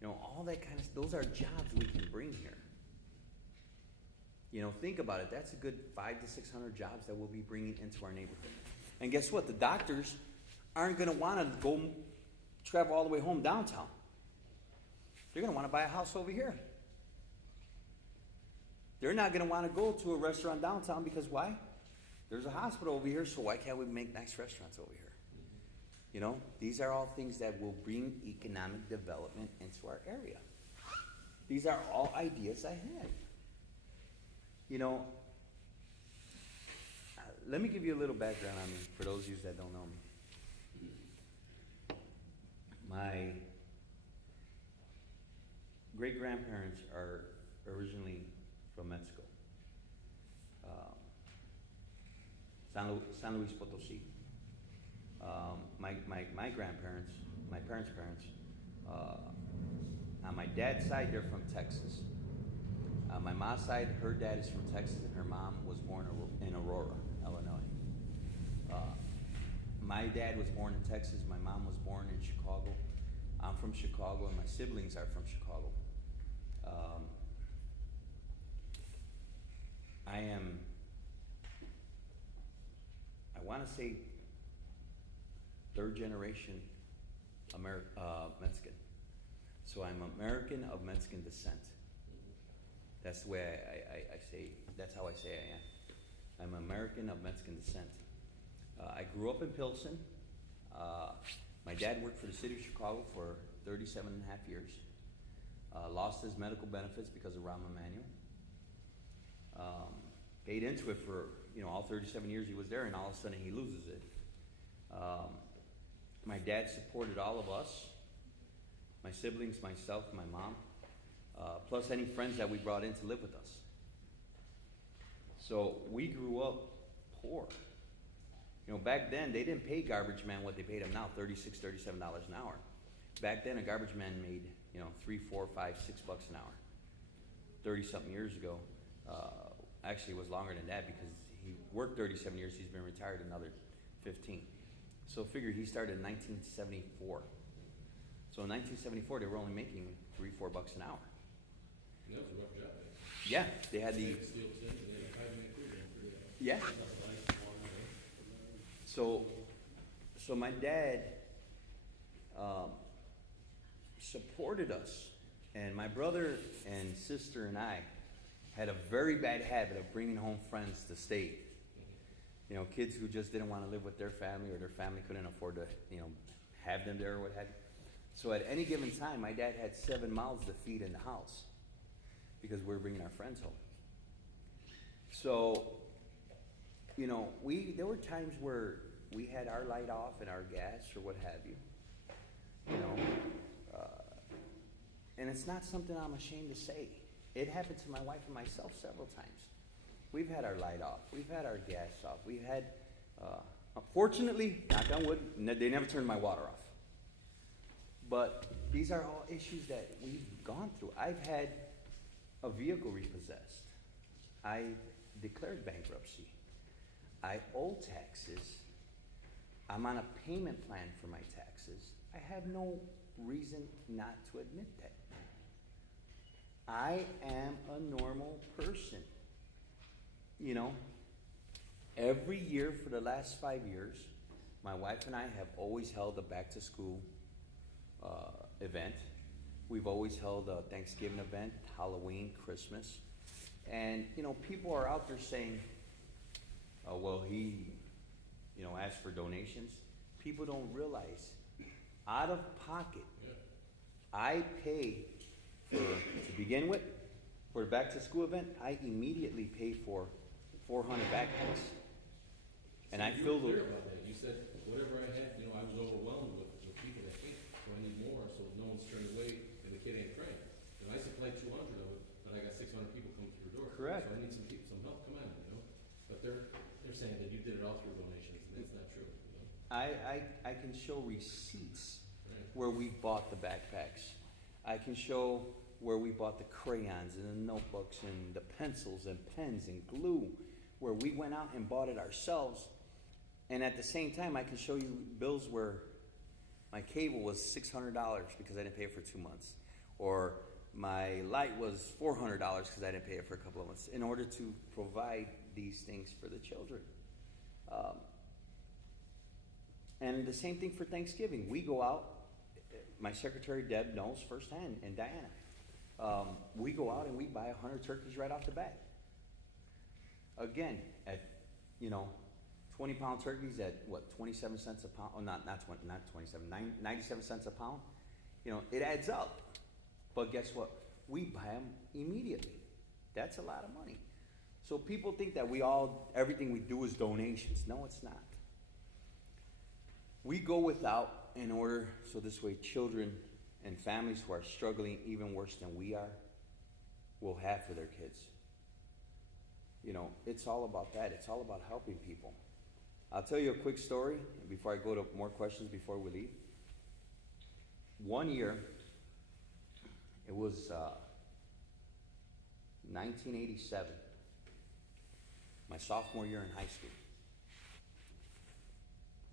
You know, all that kind of, those are jobs we can bring here. You know, think about it. That's a good 500 to 600 jobs that we'll be bringing into our neighborhood. And guess what? The doctors aren't going to want to go travel all the way home downtown. They're going to want to buy a house over here. They're not going to want to go to a restaurant downtown because why? There's a hospital over here, so why can't we make nice restaurants over here? You know, these are all things that will bring economic development into our area. These are all ideas I had. You know, let me give you a little background on me, for those of you that don't know me. My great-grandparents are originally from Mexico. San Luis Potosí. My grandparents, my parents' parents, on my dad's side, they're from Texas. On my mom's side, her dad is from Texas, and her mom was born in Aurora, Illinois. My dad was born in Texas. My mom was born in Chicago. I'm from Chicago, and my siblings are from Chicago. I want to say third generation Mexican. So I'm American of Mexican descent. That's the way I say, that's how I say I am. I'm American of Mexican descent. I grew up in Pilsen. My dad worked for the city of Chicago for 37 and a half years. Lost his medical benefits because of Rahm Emanuel. Paid into it for, all 37 years he was there, and all of a sudden he loses it. My dad supported all of us, my siblings, myself, my mom, plus any friends that we brought in to live with us. So we grew up poor. Back then they didn't pay garbage man what they paid him now, $36, $37 an hour. Back then a garbage man made, $3, $4, $5, $6 an hour. 30-something years ago. Actually, it was longer than that because he worked 37 years. He's been retired another 15. So figure he started in 1974. So in 1974, they were only making $3, $4 an hour. And that was a rough job. Yeah, they had the. Steel tin, and they had 5-minute crew. Yeah. So my dad supported us, and my brother and sister and I had a very bad habit of bringing home friends to stay. Kids who just didn't want to live with their family, or their family couldn't afford to, have them there or what have you. So at any given time, my dad had 7 mouths to feed in the house because we were bringing our friends home. So, there were times where we had our light off and our gas or what have you. And it's not something I'm ashamed to say. It happened to my wife and myself several times. We've had our light off. We've had our gas off. We've had, unfortunately, knock on wood, they never turned my water off. But these are all issues that we've gone through. I've had a vehicle repossessed. I've declared bankruptcy. I owe taxes. I'm on a payment plan for my taxes. I have no reason not to admit that. I am a normal person. Every year for the last 5 years, my wife and I have always held a back to school event. We've always held a Thanksgiving event, Halloween, Christmas. And, people are out there saying, oh, well, he, asked for donations. People don't realize, out of pocket, I pay to begin with, for the back to school event, I immediately pay for 400 backpacks. And I You feel were clear about that. You said, whatever I had, I was overwhelmed with people that came, so I need more, so no one's turned away, and the kid ain't trained. And I supplied 200 of it, but I got 600 people coming through the door. Correct. So I need some help, come on, But they're saying that you did it all through donations, and that's not true. I can show receipts Right. where we bought the backpacks. I can show where we bought the crayons and the notebooks and the pencils and pens and glue, where we went out and bought it ourselves. And at the same time, I can show you bills where my cable was $600 because I didn't pay it for 2 months. Or my light was $400 because I didn't pay it for a couple of months, in order to provide these things for the children. And the same thing for Thanksgiving. We go out, my secretary Deb knows firsthand, and Diana. We go out and we buy 100 turkeys right off the bat. Again, at, 20-pound turkeys at what, 27 cents a pound? Oh, not 27, 97 cents a pound. You know, it adds up. But guess what? We buy them immediately. That's a lot of money. So people think that everything we do is donations. No, it's not. We go without in order, so this way children and families who are struggling even worse than we are will have for their kids. You know, it's all about that. It's all about helping people. I'll tell you a quick story before I go to more questions before we leave. One year, it was 1987, my sophomore year in high school.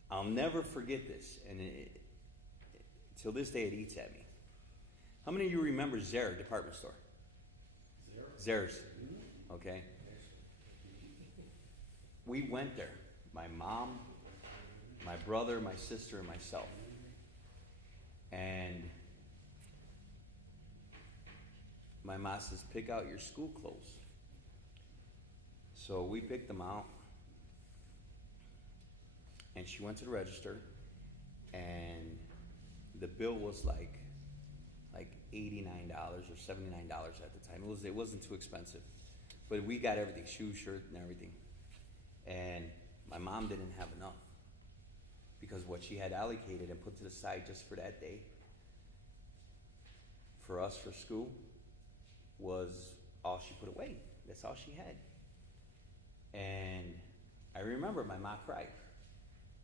I'll never forget this, and till this day it eats at me. How many of you remember Zara department store? Zara's. Okay. We went there. My mom, my brother, my sister, and myself. And my mom says, pick out your school clothes. So we picked them out. And she went to the register. And the bill was like $89 or $79 at the time. It wasn't too expensive. But we got everything, shoes, shirt, and everything. And my mom didn't have enough. Because what she had allocated and put to the side just for that day, for us, for school, was all she put away. That's all she had. And I remember my mom cried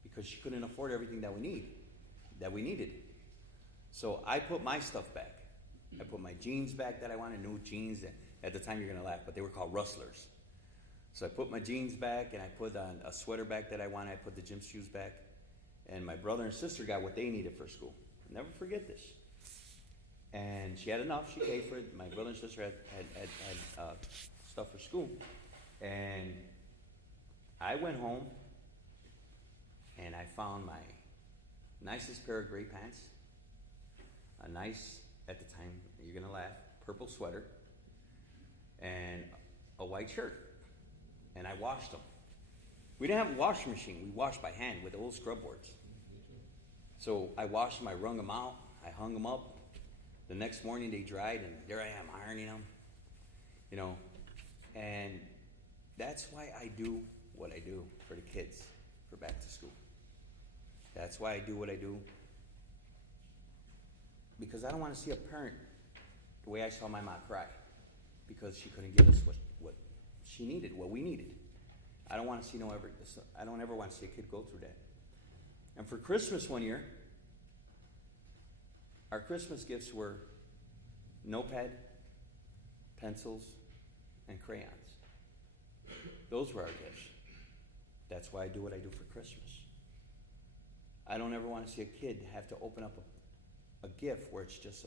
because she couldn't afford everything that we needed. So I put my stuff back. I put my jeans back that I wanted, new jeans. At the time you're gonna laugh, but they were called Rustlers. So I put my jeans back and I put on a sweater back that I wanted. I put the gym shoes back. And my brother and sister got what they needed for school. I'll never forget this. And she had enough. She paid for it. My brother and sister had stuff for school. And I went home and I found my nicest pair of gray pants, a nice, at the time, you're gonna laugh, purple sweater, and a white shirt. And I washed them. We didn't have a washing machine. We washed by hand with old scrub boards. So I washed them, I wrung them out, I hung them up. The next morning they dried, and there I am ironing them, you know. And that's why I do what I do for the kids for back to school. That's why I do what I do. Because I don't want to see a parent the way I saw my mom cry because she couldn't give us what she needed, what we needed. I don't ever want to see a kid go through that. And for Christmas one year, our Christmas gifts were notepad, pencils, and crayons. Those were our gifts. That's why I do what I do for Christmas. I don't ever want to see a kid have to open up a gift where it's just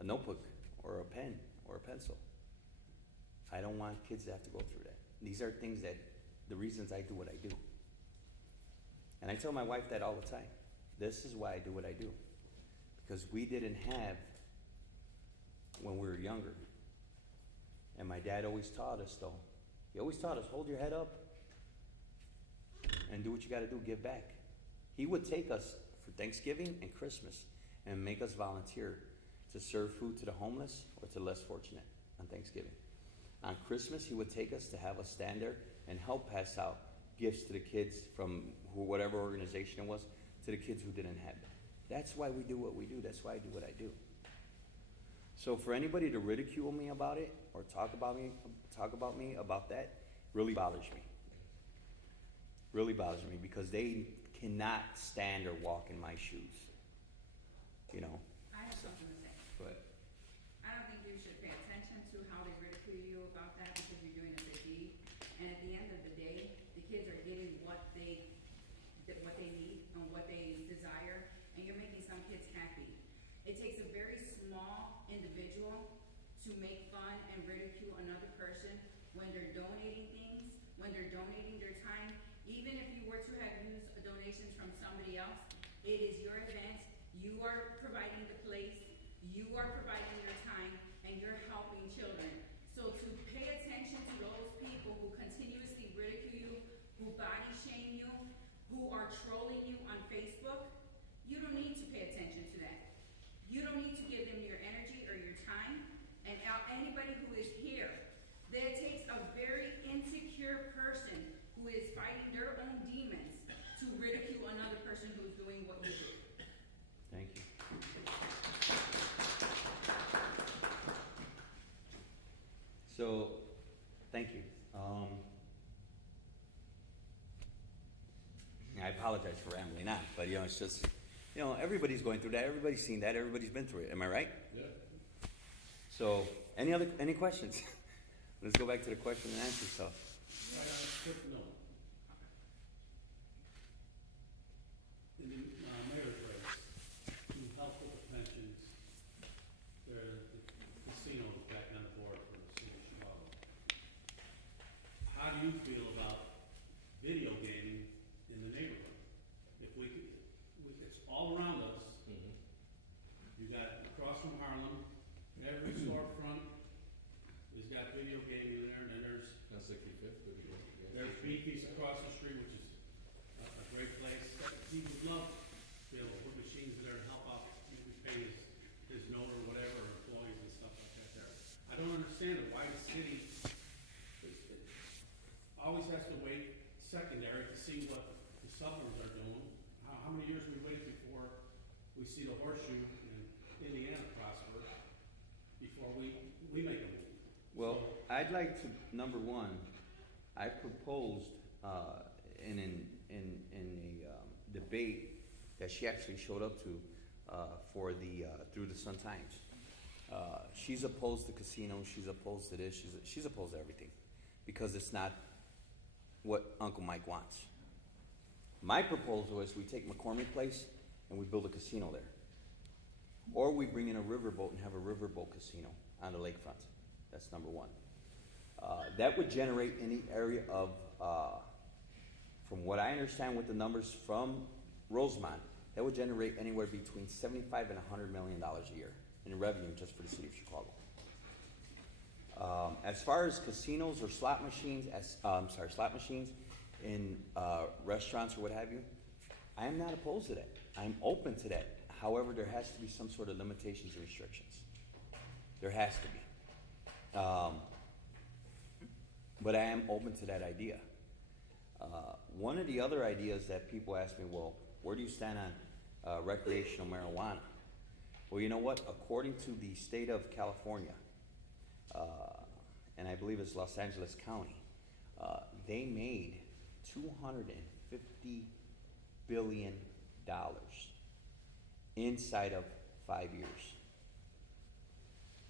a notebook or a pen or a pencil. I don't want kids to have to go through that. These are things the reasons I do what I do. And I tell my wife that all the time. This is why I do what I do. Because we didn't have when we were younger. And my dad always taught us, though. He always taught us, hold your head up and do what you got to do, give back. He would take us for Thanksgiving and Christmas and make us volunteer to serve food to the homeless or to the less fortunate on Thanksgiving. On Christmas, he would take us to have us stand there and help pass out gifts to the kids from whatever organization it was, to the kids who didn't have it. That's why we do what we do. That's why I do what I do. So for anybody to ridicule me about it or talk about me about that really bothers me. Really bothers me because they cannot stand or walk in my shoes. You know? I have something to say. Go ahead. I don't think you should pay attention to how they ridicule you about that because you're doing a good deed. And at the end of the day, the kids are getting what they need and what they desire, and you're making some kids happy. It takes a very small individual to make fun and ridicule another person when they're donating things, when they're donating their time. Even if you were to have used donations from somebody else, it is your event. You are providing the place, you are providing your time, and you're helping children. So to pay attention to those people who continuously ridicule you who body shame you, who are trolling you on Facebook, you don't need to pay attention to that. You don't need to give them your energy or your time. And anybody who is here, that takes a very insecure person who is fighting their own demons to ridicule another person who's doing what you do. Thank you. So, thank you. I apologize for rambling on, but it's just, everybody's going through that, everybody's seen that, everybody's been through it, am I right? Yeah. So, any questions? Let's go back to the question and answer stuff. Quick note. In the mayor's race, to help with the pensions, the casino is back on the board for the city of Chicago. How do you feel about video gaming in the neighborhood? If we could, it's all around us. You got across from Harlem, every storefront has got video gaming in there, and then there's On 65th, would be good. there's Beefy's across the street, which is a great place. He would love to be able to put machines there and help out, maybe pay his note or whatever, or employees and stuff like that there. I don't understand it, why the city always has to wait secondary to see what the suburbs are doing. How many years we waited before we see the horseshoe in Indiana prosper, before we make a move? Well, I'd like to, number one, I proposed in a debate that she actually showed up to for the through the Sun Times. She's opposed to casinos. She's opposed to this. She's opposed to everything because it's not what Uncle Mike wants. My proposal is we take McCormick Place and we build a casino there, or we bring in a riverboat and have a riverboat casino on the lakefront. That's number one. That would generate any area of, from what I understand with the numbers from Rosemont, that would generate anywhere between $75 and $100 million a year in revenue just for the city of Chicago. As far as casinos or slot machines, slot machines in restaurants or what have you, I am not opposed to that. I'm open to that. However, there has to be some sort of limitations and restrictions. There has to be. But I am open to that idea. One of the other ideas that people ask me, well, where do you stand on recreational marijuana? Well, you know what? According to the state of California, and I believe it's Los Angeles County, they made $250 billion inside of 5 years.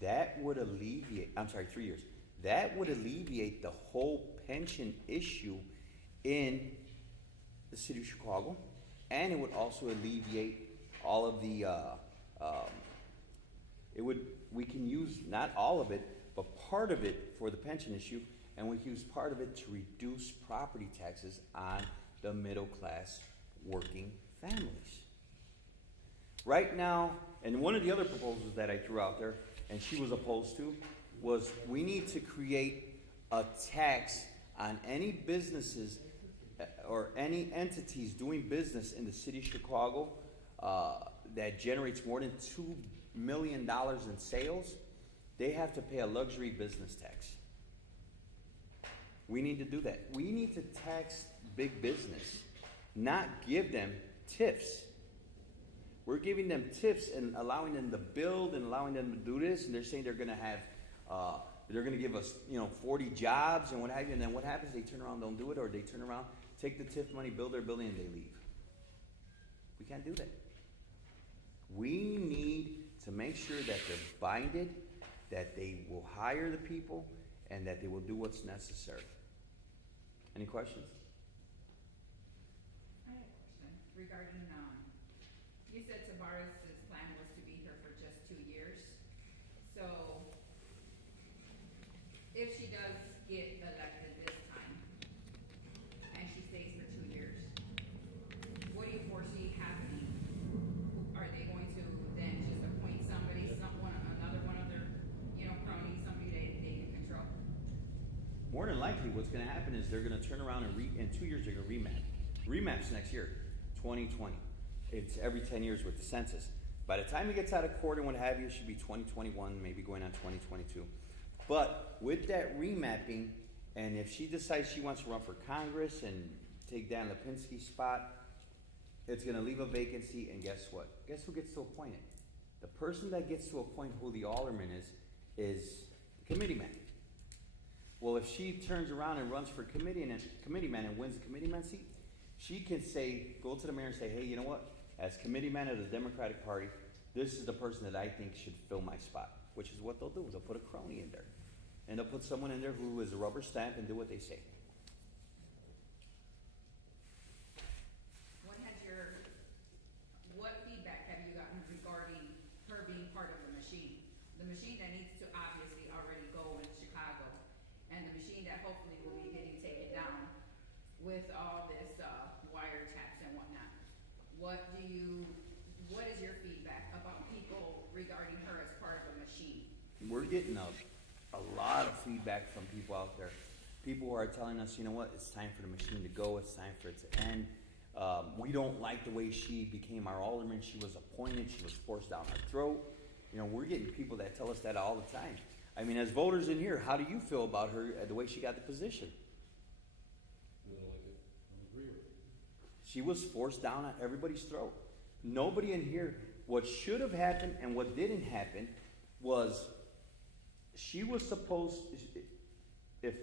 That would alleviate, 3 years. That would alleviate the whole pension issue in the city of Chicago, and it would also alleviate all of the, we can use not all of it, but part of it for the pension issue, and we can use part of it to reduce property taxes on the middle class working families. Right now, and one of the other proposals that I threw out there, and she was opposed to, was we need to create a tax on any businesses or any entities doing business in the city of Chicago that generates more than $2 million in sales. They have to pay a luxury business tax. We need to do that. We need to tax big business, not give them tips. We're giving them tips and allowing them to build and allowing them to do this, and they're saying they're going to have, they're going to give us, 40 jobs and what have you. And then what happens? They turn around, don't do it, or they turn around, take the tip money, build their building, and they leave. We can't do that. We need to make sure that they're binded, that they will hire the people, and that they will do what's necessary. Any questions? I have a question regarding, you said Tavares' plan was to be here for just 2 years. So, if she does get elected this time, and she stays for 2 years, what do you foresee happening? Are they going to then just appoint somebody, another one of their, cronies, somebody they can control? more than likely what's gonna happen is they're gonna turn around and in 2 years, they're gonna remap. Remap's next year, 2020. It's every 10 years with the census. By the time it gets out of court and what have you, it should be 2021, maybe going on 2022. But with that remapping, and if she decides she wants to run for Congress and take Dan Lipinski's spot, it's gonna leave a vacancy, and guess what? Guess who gets to appoint it? The person that gets to appoint who the alderman is the committee man. Well, if she turns around and runs for committeeman and wins the committeeman seat, she can say, go to the mayor and say, hey, you know what? As committeeman of the Democratic Party, this is the person that I think should fill my spot, which is what they'll do. They'll put a crony in there. And they'll put someone in there who is a rubber stamp and do what they say. What feedback have you gotten regarding her being part of the machine? The machine that needs to obviously already go in Chicago, and the machine that hopefully will be getting taken down with all this, wiretaps and whatnot. What is your feedback about people regarding her as part of a machine? We're getting a lot of feedback from people out there. People who are telling us, you know what, it's time for the machine to go, it's time for it to end. We don't like the way she became our alderman. She was appointed, she was forced down our throat. You know, we're getting people that tell us that all the time. I mean, as voters in here, how do you feel about her, the way she got the position? You don't like it, I agree with it. She was forced down everybody's throat. Nobody in here, what should have happened and what didn't happen was she was supposed, if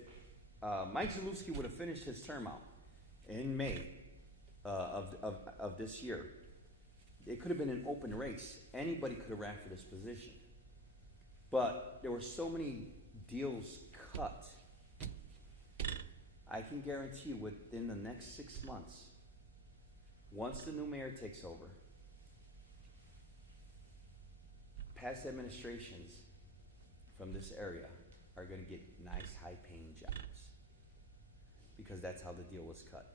Mike Zalewski would have finished his term out in May of this year, it could have been an open race. Anybody could have ran for this position. But there were so many deals cut. I can guarantee within the next 6 months, once the new mayor takes over, past administrations from this area are gonna get nice, high-paying jobs. Because that's how the deal was cut.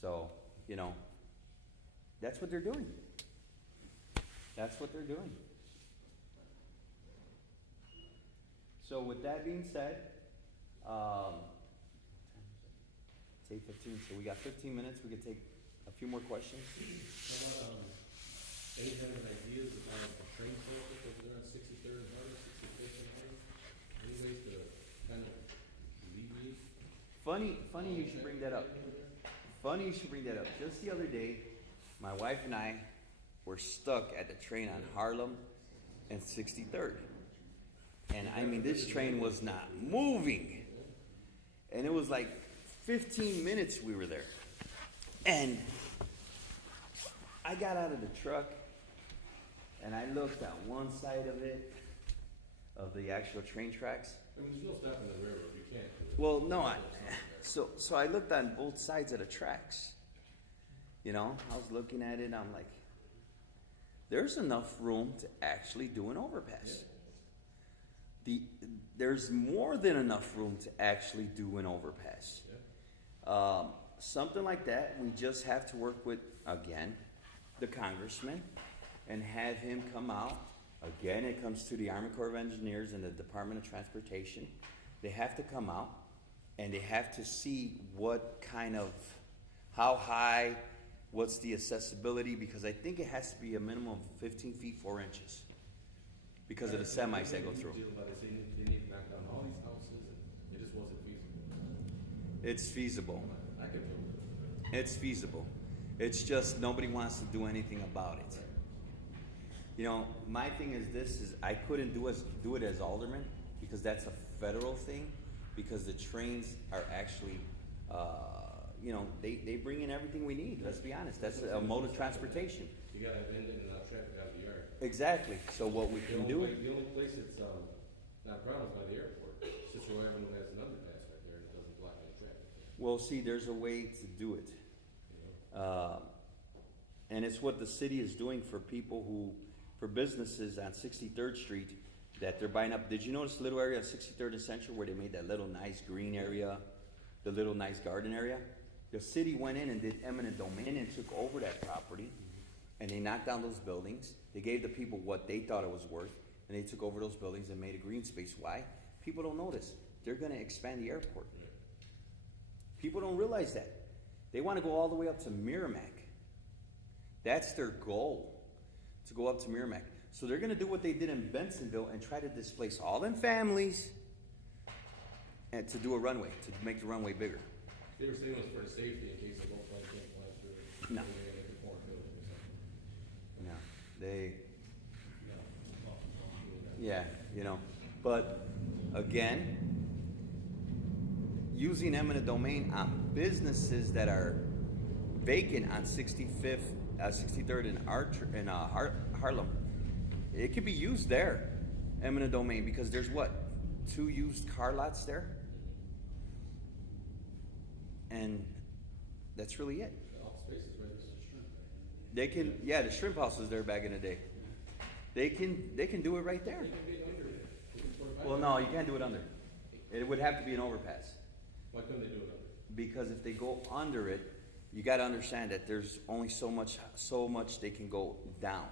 So, you know, that's what they're doing. That's what they're doing. So with that being said, it's 8:15, so we got 15 minutes. We can take a few more questions. How about, any kind of ideas about the train circuit over there on 63rd and Harvard, 65th and Harvard? Any ways to kind of alleviate? Funny you should bring that up. Funny you should bring that up. Just the other day, my wife and I were stuck at the train on Harlem and 63rd. And I mean, this train was not moving. And it was like 15 minutes we were there. And I got out of the truck and I looked at one side of it, of the actual train tracks. I mean, there's no stopping the railroad, you can't do it. Well, no, so I looked on both sides of the tracks. You know, I was looking at it, I'm like, there's enough room to actually do an overpass. There's more than enough room to actually do an overpass. Something like that, we just have to work with, again, the congressman and have him come out. Again, it comes to the Army Corps of Engineers and the Department of Transportation. They have to come out and they have to see what kind of, how high, what's the accessibility, because I think it has to be a minimum of 15 feet 4 inches because of the semis that go through. But they say they need to knock down all these houses and it just wasn't feasible. It's feasible. I could do it. It's feasible. It's just nobody wants to do anything about it. You know, my thing is this, is I couldn't do it as alderman because that's a federal thing, because the trains are actually, you know, they bring in everything we need, let's be honest. That's a mode of transportation. You gotta have in and out traffic out of the yard. Exactly. So what we can do, The only place that's, not a problem is by the airport. Cicero Avenue has an underpass right there and it doesn't block any traffic. well, see, there's a way to do it. You know? And it's what the city is doing for people who, for businesses on 63rd Street that they're buying up. Did you notice the little area on 63rd and Central where they made that little nice green area, the little nice garden area? The city went in and did eminent domain and took over that property, and they knocked down those buildings. They gave the people what they thought it was worth, and they took over those buildings and made a green space. Why? People don't notice. they're gonna expand the airport. People don't realize that. They wanna go all the way up to Merrimack. That's their goal, to go up to Merrimack. So they're gonna do what they did in Bensonville and try to displace all them families and to do a runway, to make the runway bigger. They were saying it was for safety in case the boat plane can't fly through. No. Maybe they could pour it or something. No, they, No. yeah, you know, but again, using eminent domain on businesses that are vacant on 65th, 63rd and Harlem, it could be used there, eminent domain, because there's what, 2 used car lots there? And that's really it. All the spaces right next to the shrimp. They can, yeah, the shrimp house was there back in the day. They can do it right there. They can be under it. They can put it back. Well, no, you can't do it under. It would have to be an overpass. Why couldn't they do it under? Because if they go under it, you gotta understand that there's only so much they can go down.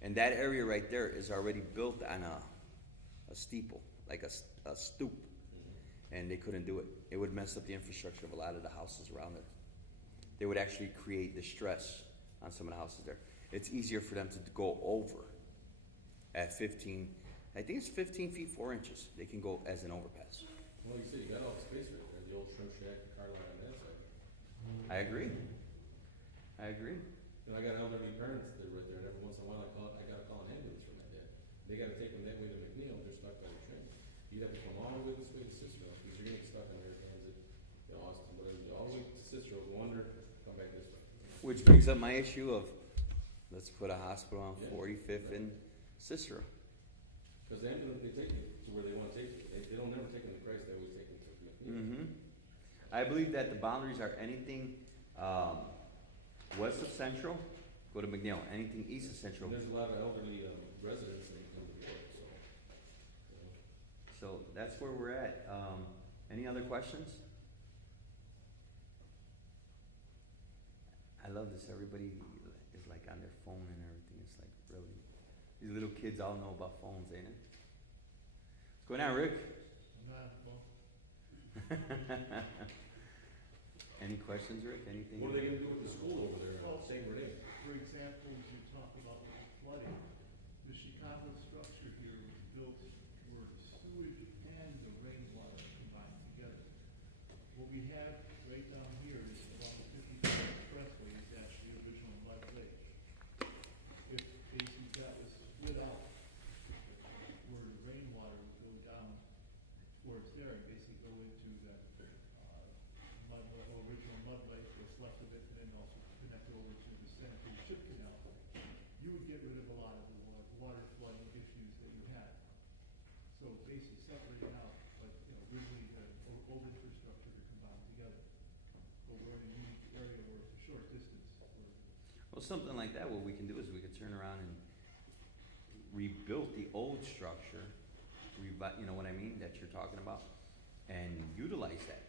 And that area right there is already built on a steeple, like a stoop. And they couldn't do it. It would mess up the infrastructure of a lot of the houses around there. They would actually create distress on some of the houses there. It's easier for them to go over at 15, I think it's 15 feet 4 inches. They can go as an overpass. Well, like you said, you got all the space right there, the old shrimp shack, the car lot on that side. I agree. And I got elderly parents that are right there, and every once in a while I gotta call an ambulance for my dad. They gotta take them that way to McNeil, they're stuck by the train. You'd have to come all the way this way to Cicero, because you're gonna get stuck on their transit, Austin, whatever, all the way to Cicero, go under, come back this way. Which brings up my issue of, let's put a hospital on Yeah. 45th and Cicero. Because the ambulance, they take you to where they wanna take you, they don't never take them to Christ, they always take them to McNeil. I believe that the boundaries are anything, west of Central, go to McNeil. Anything east of Central. And there's a lot of elderly, residents that come to work, so. So that's where we're at. Any other questions? I love this. Everybody is like on their phone and everything. It's like really, these little kids all know about phones, ain't it? What's going on, Rick? Any questions, Rick? Anything? What are they gonna do with the school over there, St. Renee? For example, you talk about flooding, the Chicago structure here was built where the sewage and the rainwater combined together. What we have right down here is about the 50 expressway is actually original Mud Lake. If basically that was split out, where the rainwater would go down towards there and basically go into that, original Mud Lake, what's left of it, and then also connect over to the Senator Ship Canal, you would get rid of a lot of the water flooding issues that you had. So basically separating out, but, originally the old infrastructure to combine together. But we're in a unique area where it's a short distance. Well, something like that, what we can do is we could turn around and rebuild the old structure, you know what I mean, that you're talking about, and utilize that.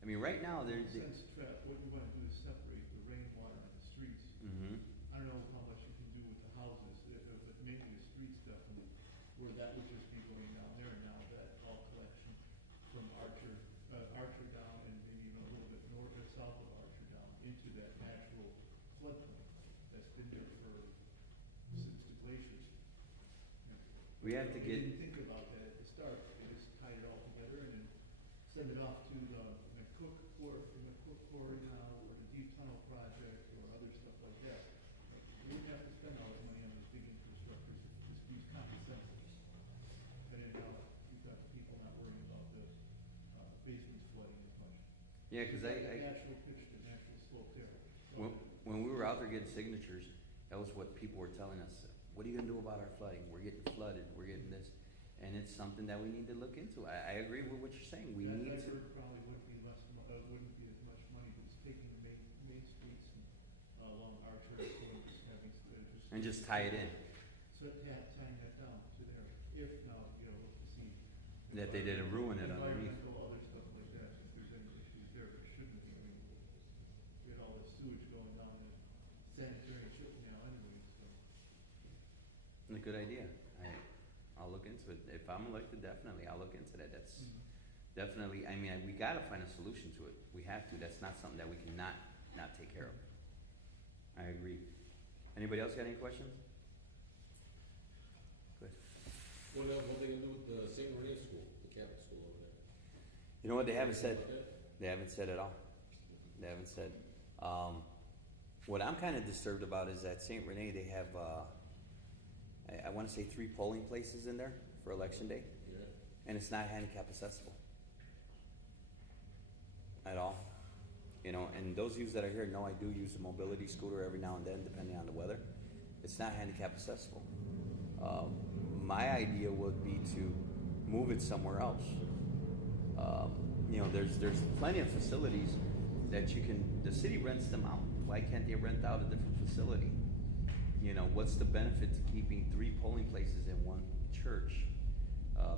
I mean, right now, there's. Sense trap, what you wanna do is separate the rainwater and the streets. I don't know how much you can do with the houses, but mainly the streets definitely, where that would just be going down there now, that all collection from Archer down and maybe even a little bit north or south of Archer down into that natural floodplain that's been there since the glaciers. We have to They get. didn't think about that at the start, they just tied it all together and then send it off to the McCook Quarry now, or the Deep Tunnel Project, or other stuff like that. We wouldn't have to spend all that money on these big infrastructures, just use common sense. And then now, you've got people not worrying about the basements flooding as much. Yeah, because Natural pitch, the natural slope there. So, when we were out there getting signatures, that was what people were telling us. What are you gonna do about our flooding? We're getting flooded, we're getting this. And it's something that we need to look into. I agree with what you're saying. We that need to. effort probably wouldn't be wouldn't be as much money, but it's taking the main streets and, along Archer, and just having, And just tie it in. So, tying that down to there, if now, to see. That they didn't ruin it underneath. Environmental, other stuff like that, if there's any issues there, there shouldn't be, get all the sewage going down the sanitary ship now anyway, so. A good idea. I'll look into it. If I'm elected, definitely, I'll look into that. definitely, I mean, we gotta find a solution to it. We have to. That's not something that we can not take care of. I agree. Anybody else got any questions? Good. What they gonna do with the St. Rene school, the Catholic school over there? You know what they haven't said? About that? They haven't said at all. They haven't said. What I'm kind of disturbed about is that St. Rene, they have, I want to say 3 polling places in there for election day, Yeah. and it's not handicap accessible at all. You know, and those of you that are here know I do use a mobility scooter every now and then, depending on the weather. It's not handicap accessible. My idea would be to move it somewhere else. You know, there's plenty of facilities that you can, the city rents them out. Why can't they rent out a different facility? You know, what's the benefit to keeping 3 polling places in one church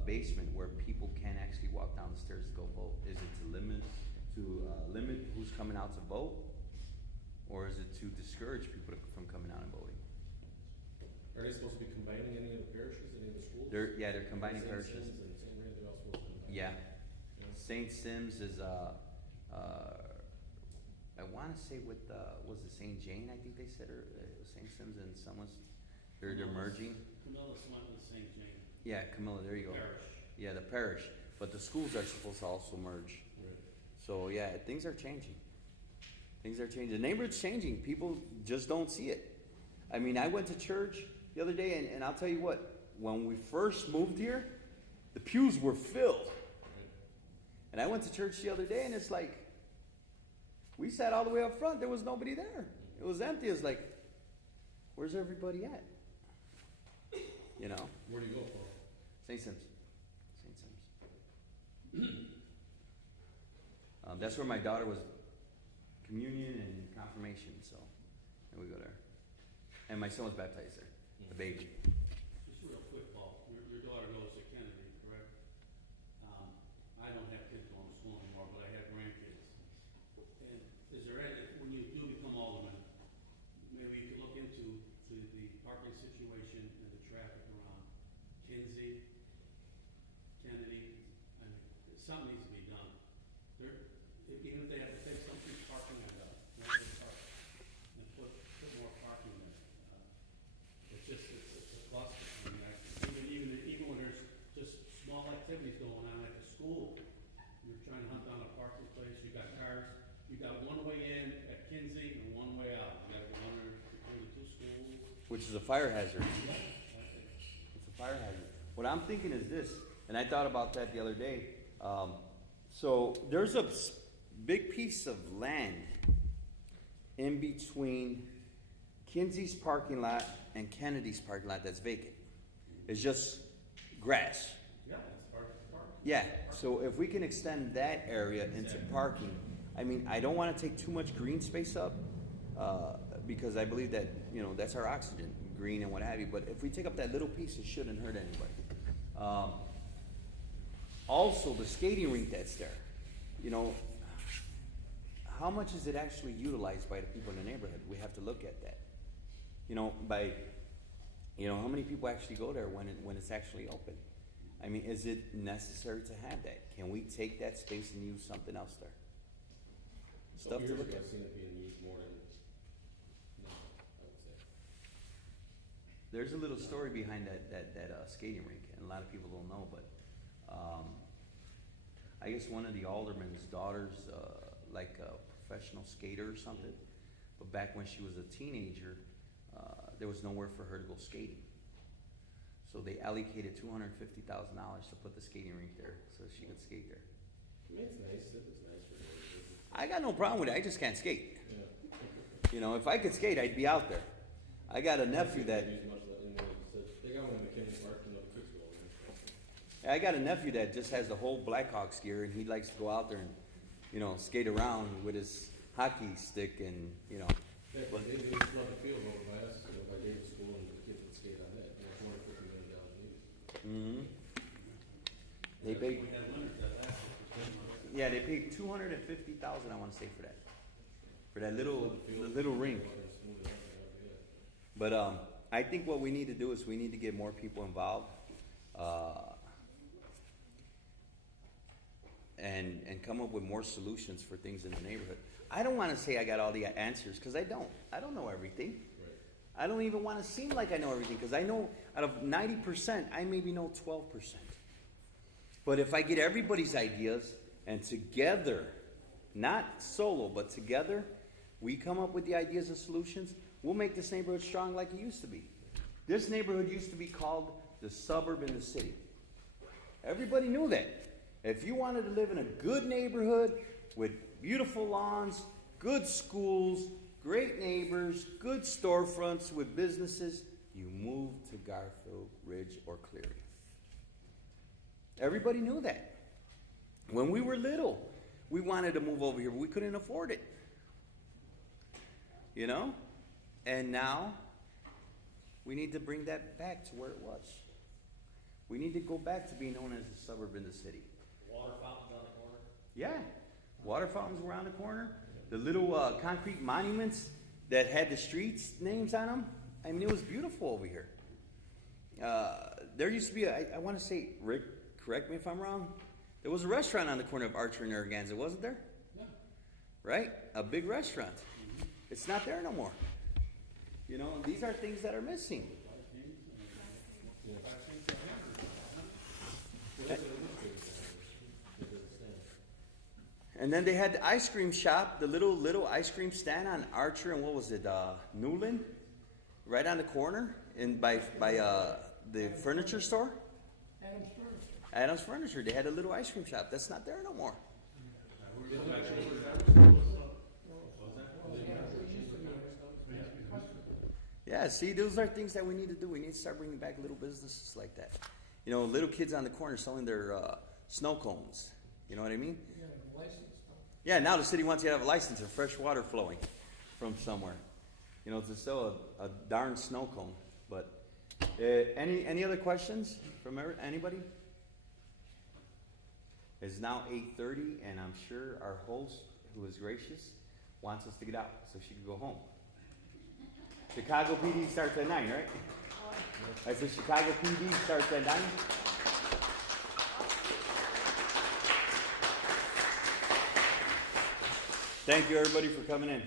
basement where people can actually walk down the stairs to go vote? Is it to limit who's coming out to vote, or is it to discourage people from coming out and voting? Are they supposed to be combining any of the parishes, any of the schools? They're combining St. parishes. Sims and St. Rene, they're all supposed to combine? Yeah. Yeah. St. Sims is I want to say with was it St. Jane? I think they said, or St. Sims and someone's they're merging. Camilla's went with St. Jane Yeah, Camilla. There you go. Parish. Yeah, the parish, but the schools are supposed to also merge. Right. So yeah, things are changing. Things are changing. The neighborhood's changing. People just don't see it. I mean, I went to church the other day, and I'll tell you what. When we first moved here, the pews were filled. And I went to church the other day, and it's like, we sat all the way up front. There was nobody there. It was empty. It was like, where's everybody at? You know? Where do you go for? St. Sims. St. Sims. That's where my daughter was communion and confirmation, so and we go there. And my son was baptized there, the baby. Just real quick, Paul, your daughter goes to Kennedy, correct? I don't have kids going to school anymore, but I have grandkids. And is there any, when you do become alderman, maybe you could look into the parking situation and the traffic around Kinsey, Kennedy? I mean, something needs to be done. Even if they have to take some of parking and put more parking there. It's a cluster. I mean, even when there's just small activities going on at the school, you're trying to hunt down a parking place, you got cars, you got one way in at Kinsey and one way out. You gotta go under between the 2 schools. Which is a fire hazard. It's a fire hazard. What I'm thinking is this, and I thought about that the other day. So there's a big piece of land in between Kinsey's parking lot and Kennedy's parking lot that's vacant. It's just grass. Yeah, that's part of the park. Yeah, so if we can extend that area into parking, I mean, I don't want to take too much green space up, because I believe that, you know, that's our oxygen, green and what have you, but if we take up that little piece, it shouldn't hurt anybody. Also, the skating rink that's there, you know, how much is it actually utilized by the people in the neighborhood? We have to look at that. You know, how many people actually go there when it's actually open? I mean, is it necessary to have that? Can we take that space and use something else there? Stuff to look at. I've seen it being used more than, I would say. There's a little story behind that skating rink, and a lot of people don't know, but I guess one of the alderman's daughters, like a professional skater or something, but back when she was a teenager, there was nowhere for her to go skating. So they allocated $250,000 to put the skating rink there so she could skate there. I mean, it's nice, it's nice for her. I got no problem with it, I just can't skate. Yeah. You know, if I could skate, I'd be out there. I got a nephew that, Use much of it in the, they got one in McKinney Park, and the kids go over there. I got a nephew that just has the whole Blackhawks gear, and he likes to go out there and, you know, skate around with his hockey stick and, you know. Yeah, but they just love the field over by us, you know, by David School, and the kids would skate on that, you know, $250 million league. They paid, We had winners that lasted. yeah, they paid $250,000, I wanna say, for that little rink. But, I think what we need to do is we need to get more people involved. and come up with more solutions for things in the neighborhood. I don't wanna say I got all the answers, cause I don't. I don't know everything. I don't even wanna seem like I know everything, cause I know out of 90%, I maybe know 12%. But if I get everybody's ideas, and together, not solo, but together, we come up with the ideas and solutions, we'll make this neighborhood strong like it used to be. This neighborhood used to be called the suburb in the city. Everybody knew that. If you wanted to live in a good neighborhood with beautiful lawns, good schools, great neighbors, good storefronts with businesses, you moved to Garfield, Ridge, or Cleary. Everybody knew that. When we were little, we wanted to move over here, but we couldn't afford it. You know? And now, we need to bring that back to where it was. We need to go back to being known as a suburb in the city. Water fountains on the corner. Yeah, water fountains were around the corner. The little concrete monuments that had the streets names on them. I mean, it was beautiful over here. There used to be, I want to say, Rick, correct me if I'm wrong, there was a restaurant on the corner of Archer and Narragansett, wasn't there? Yeah. Right? A big restaurant. It's not there no more. You know, these are things that are missing. And then they had the ice cream shop, the little ice cream stand on Archer and what was it, Newland? Right on the corner by the furniture store. Adam's Furniture. Adam's Furniture. They had a little ice cream shop. That's not there no more. Yeah, see, those are things that we need to do. We need to start bringing back little businesses like that. You know, little kids on the corner selling their snow cones. You know what I mean? You got a license, though. Yeah, now the city wants you to have a license of fresh water flowing from somewhere. You know, to sell a darn snow cone. But any other questions from anybody? It's now 8:30, and I'm sure our host, who is gracious, wants us to get out so she can go home. Chicago PD starts at 9, right? I said Chicago PD starts at 9. Thank you, everybody, for coming in.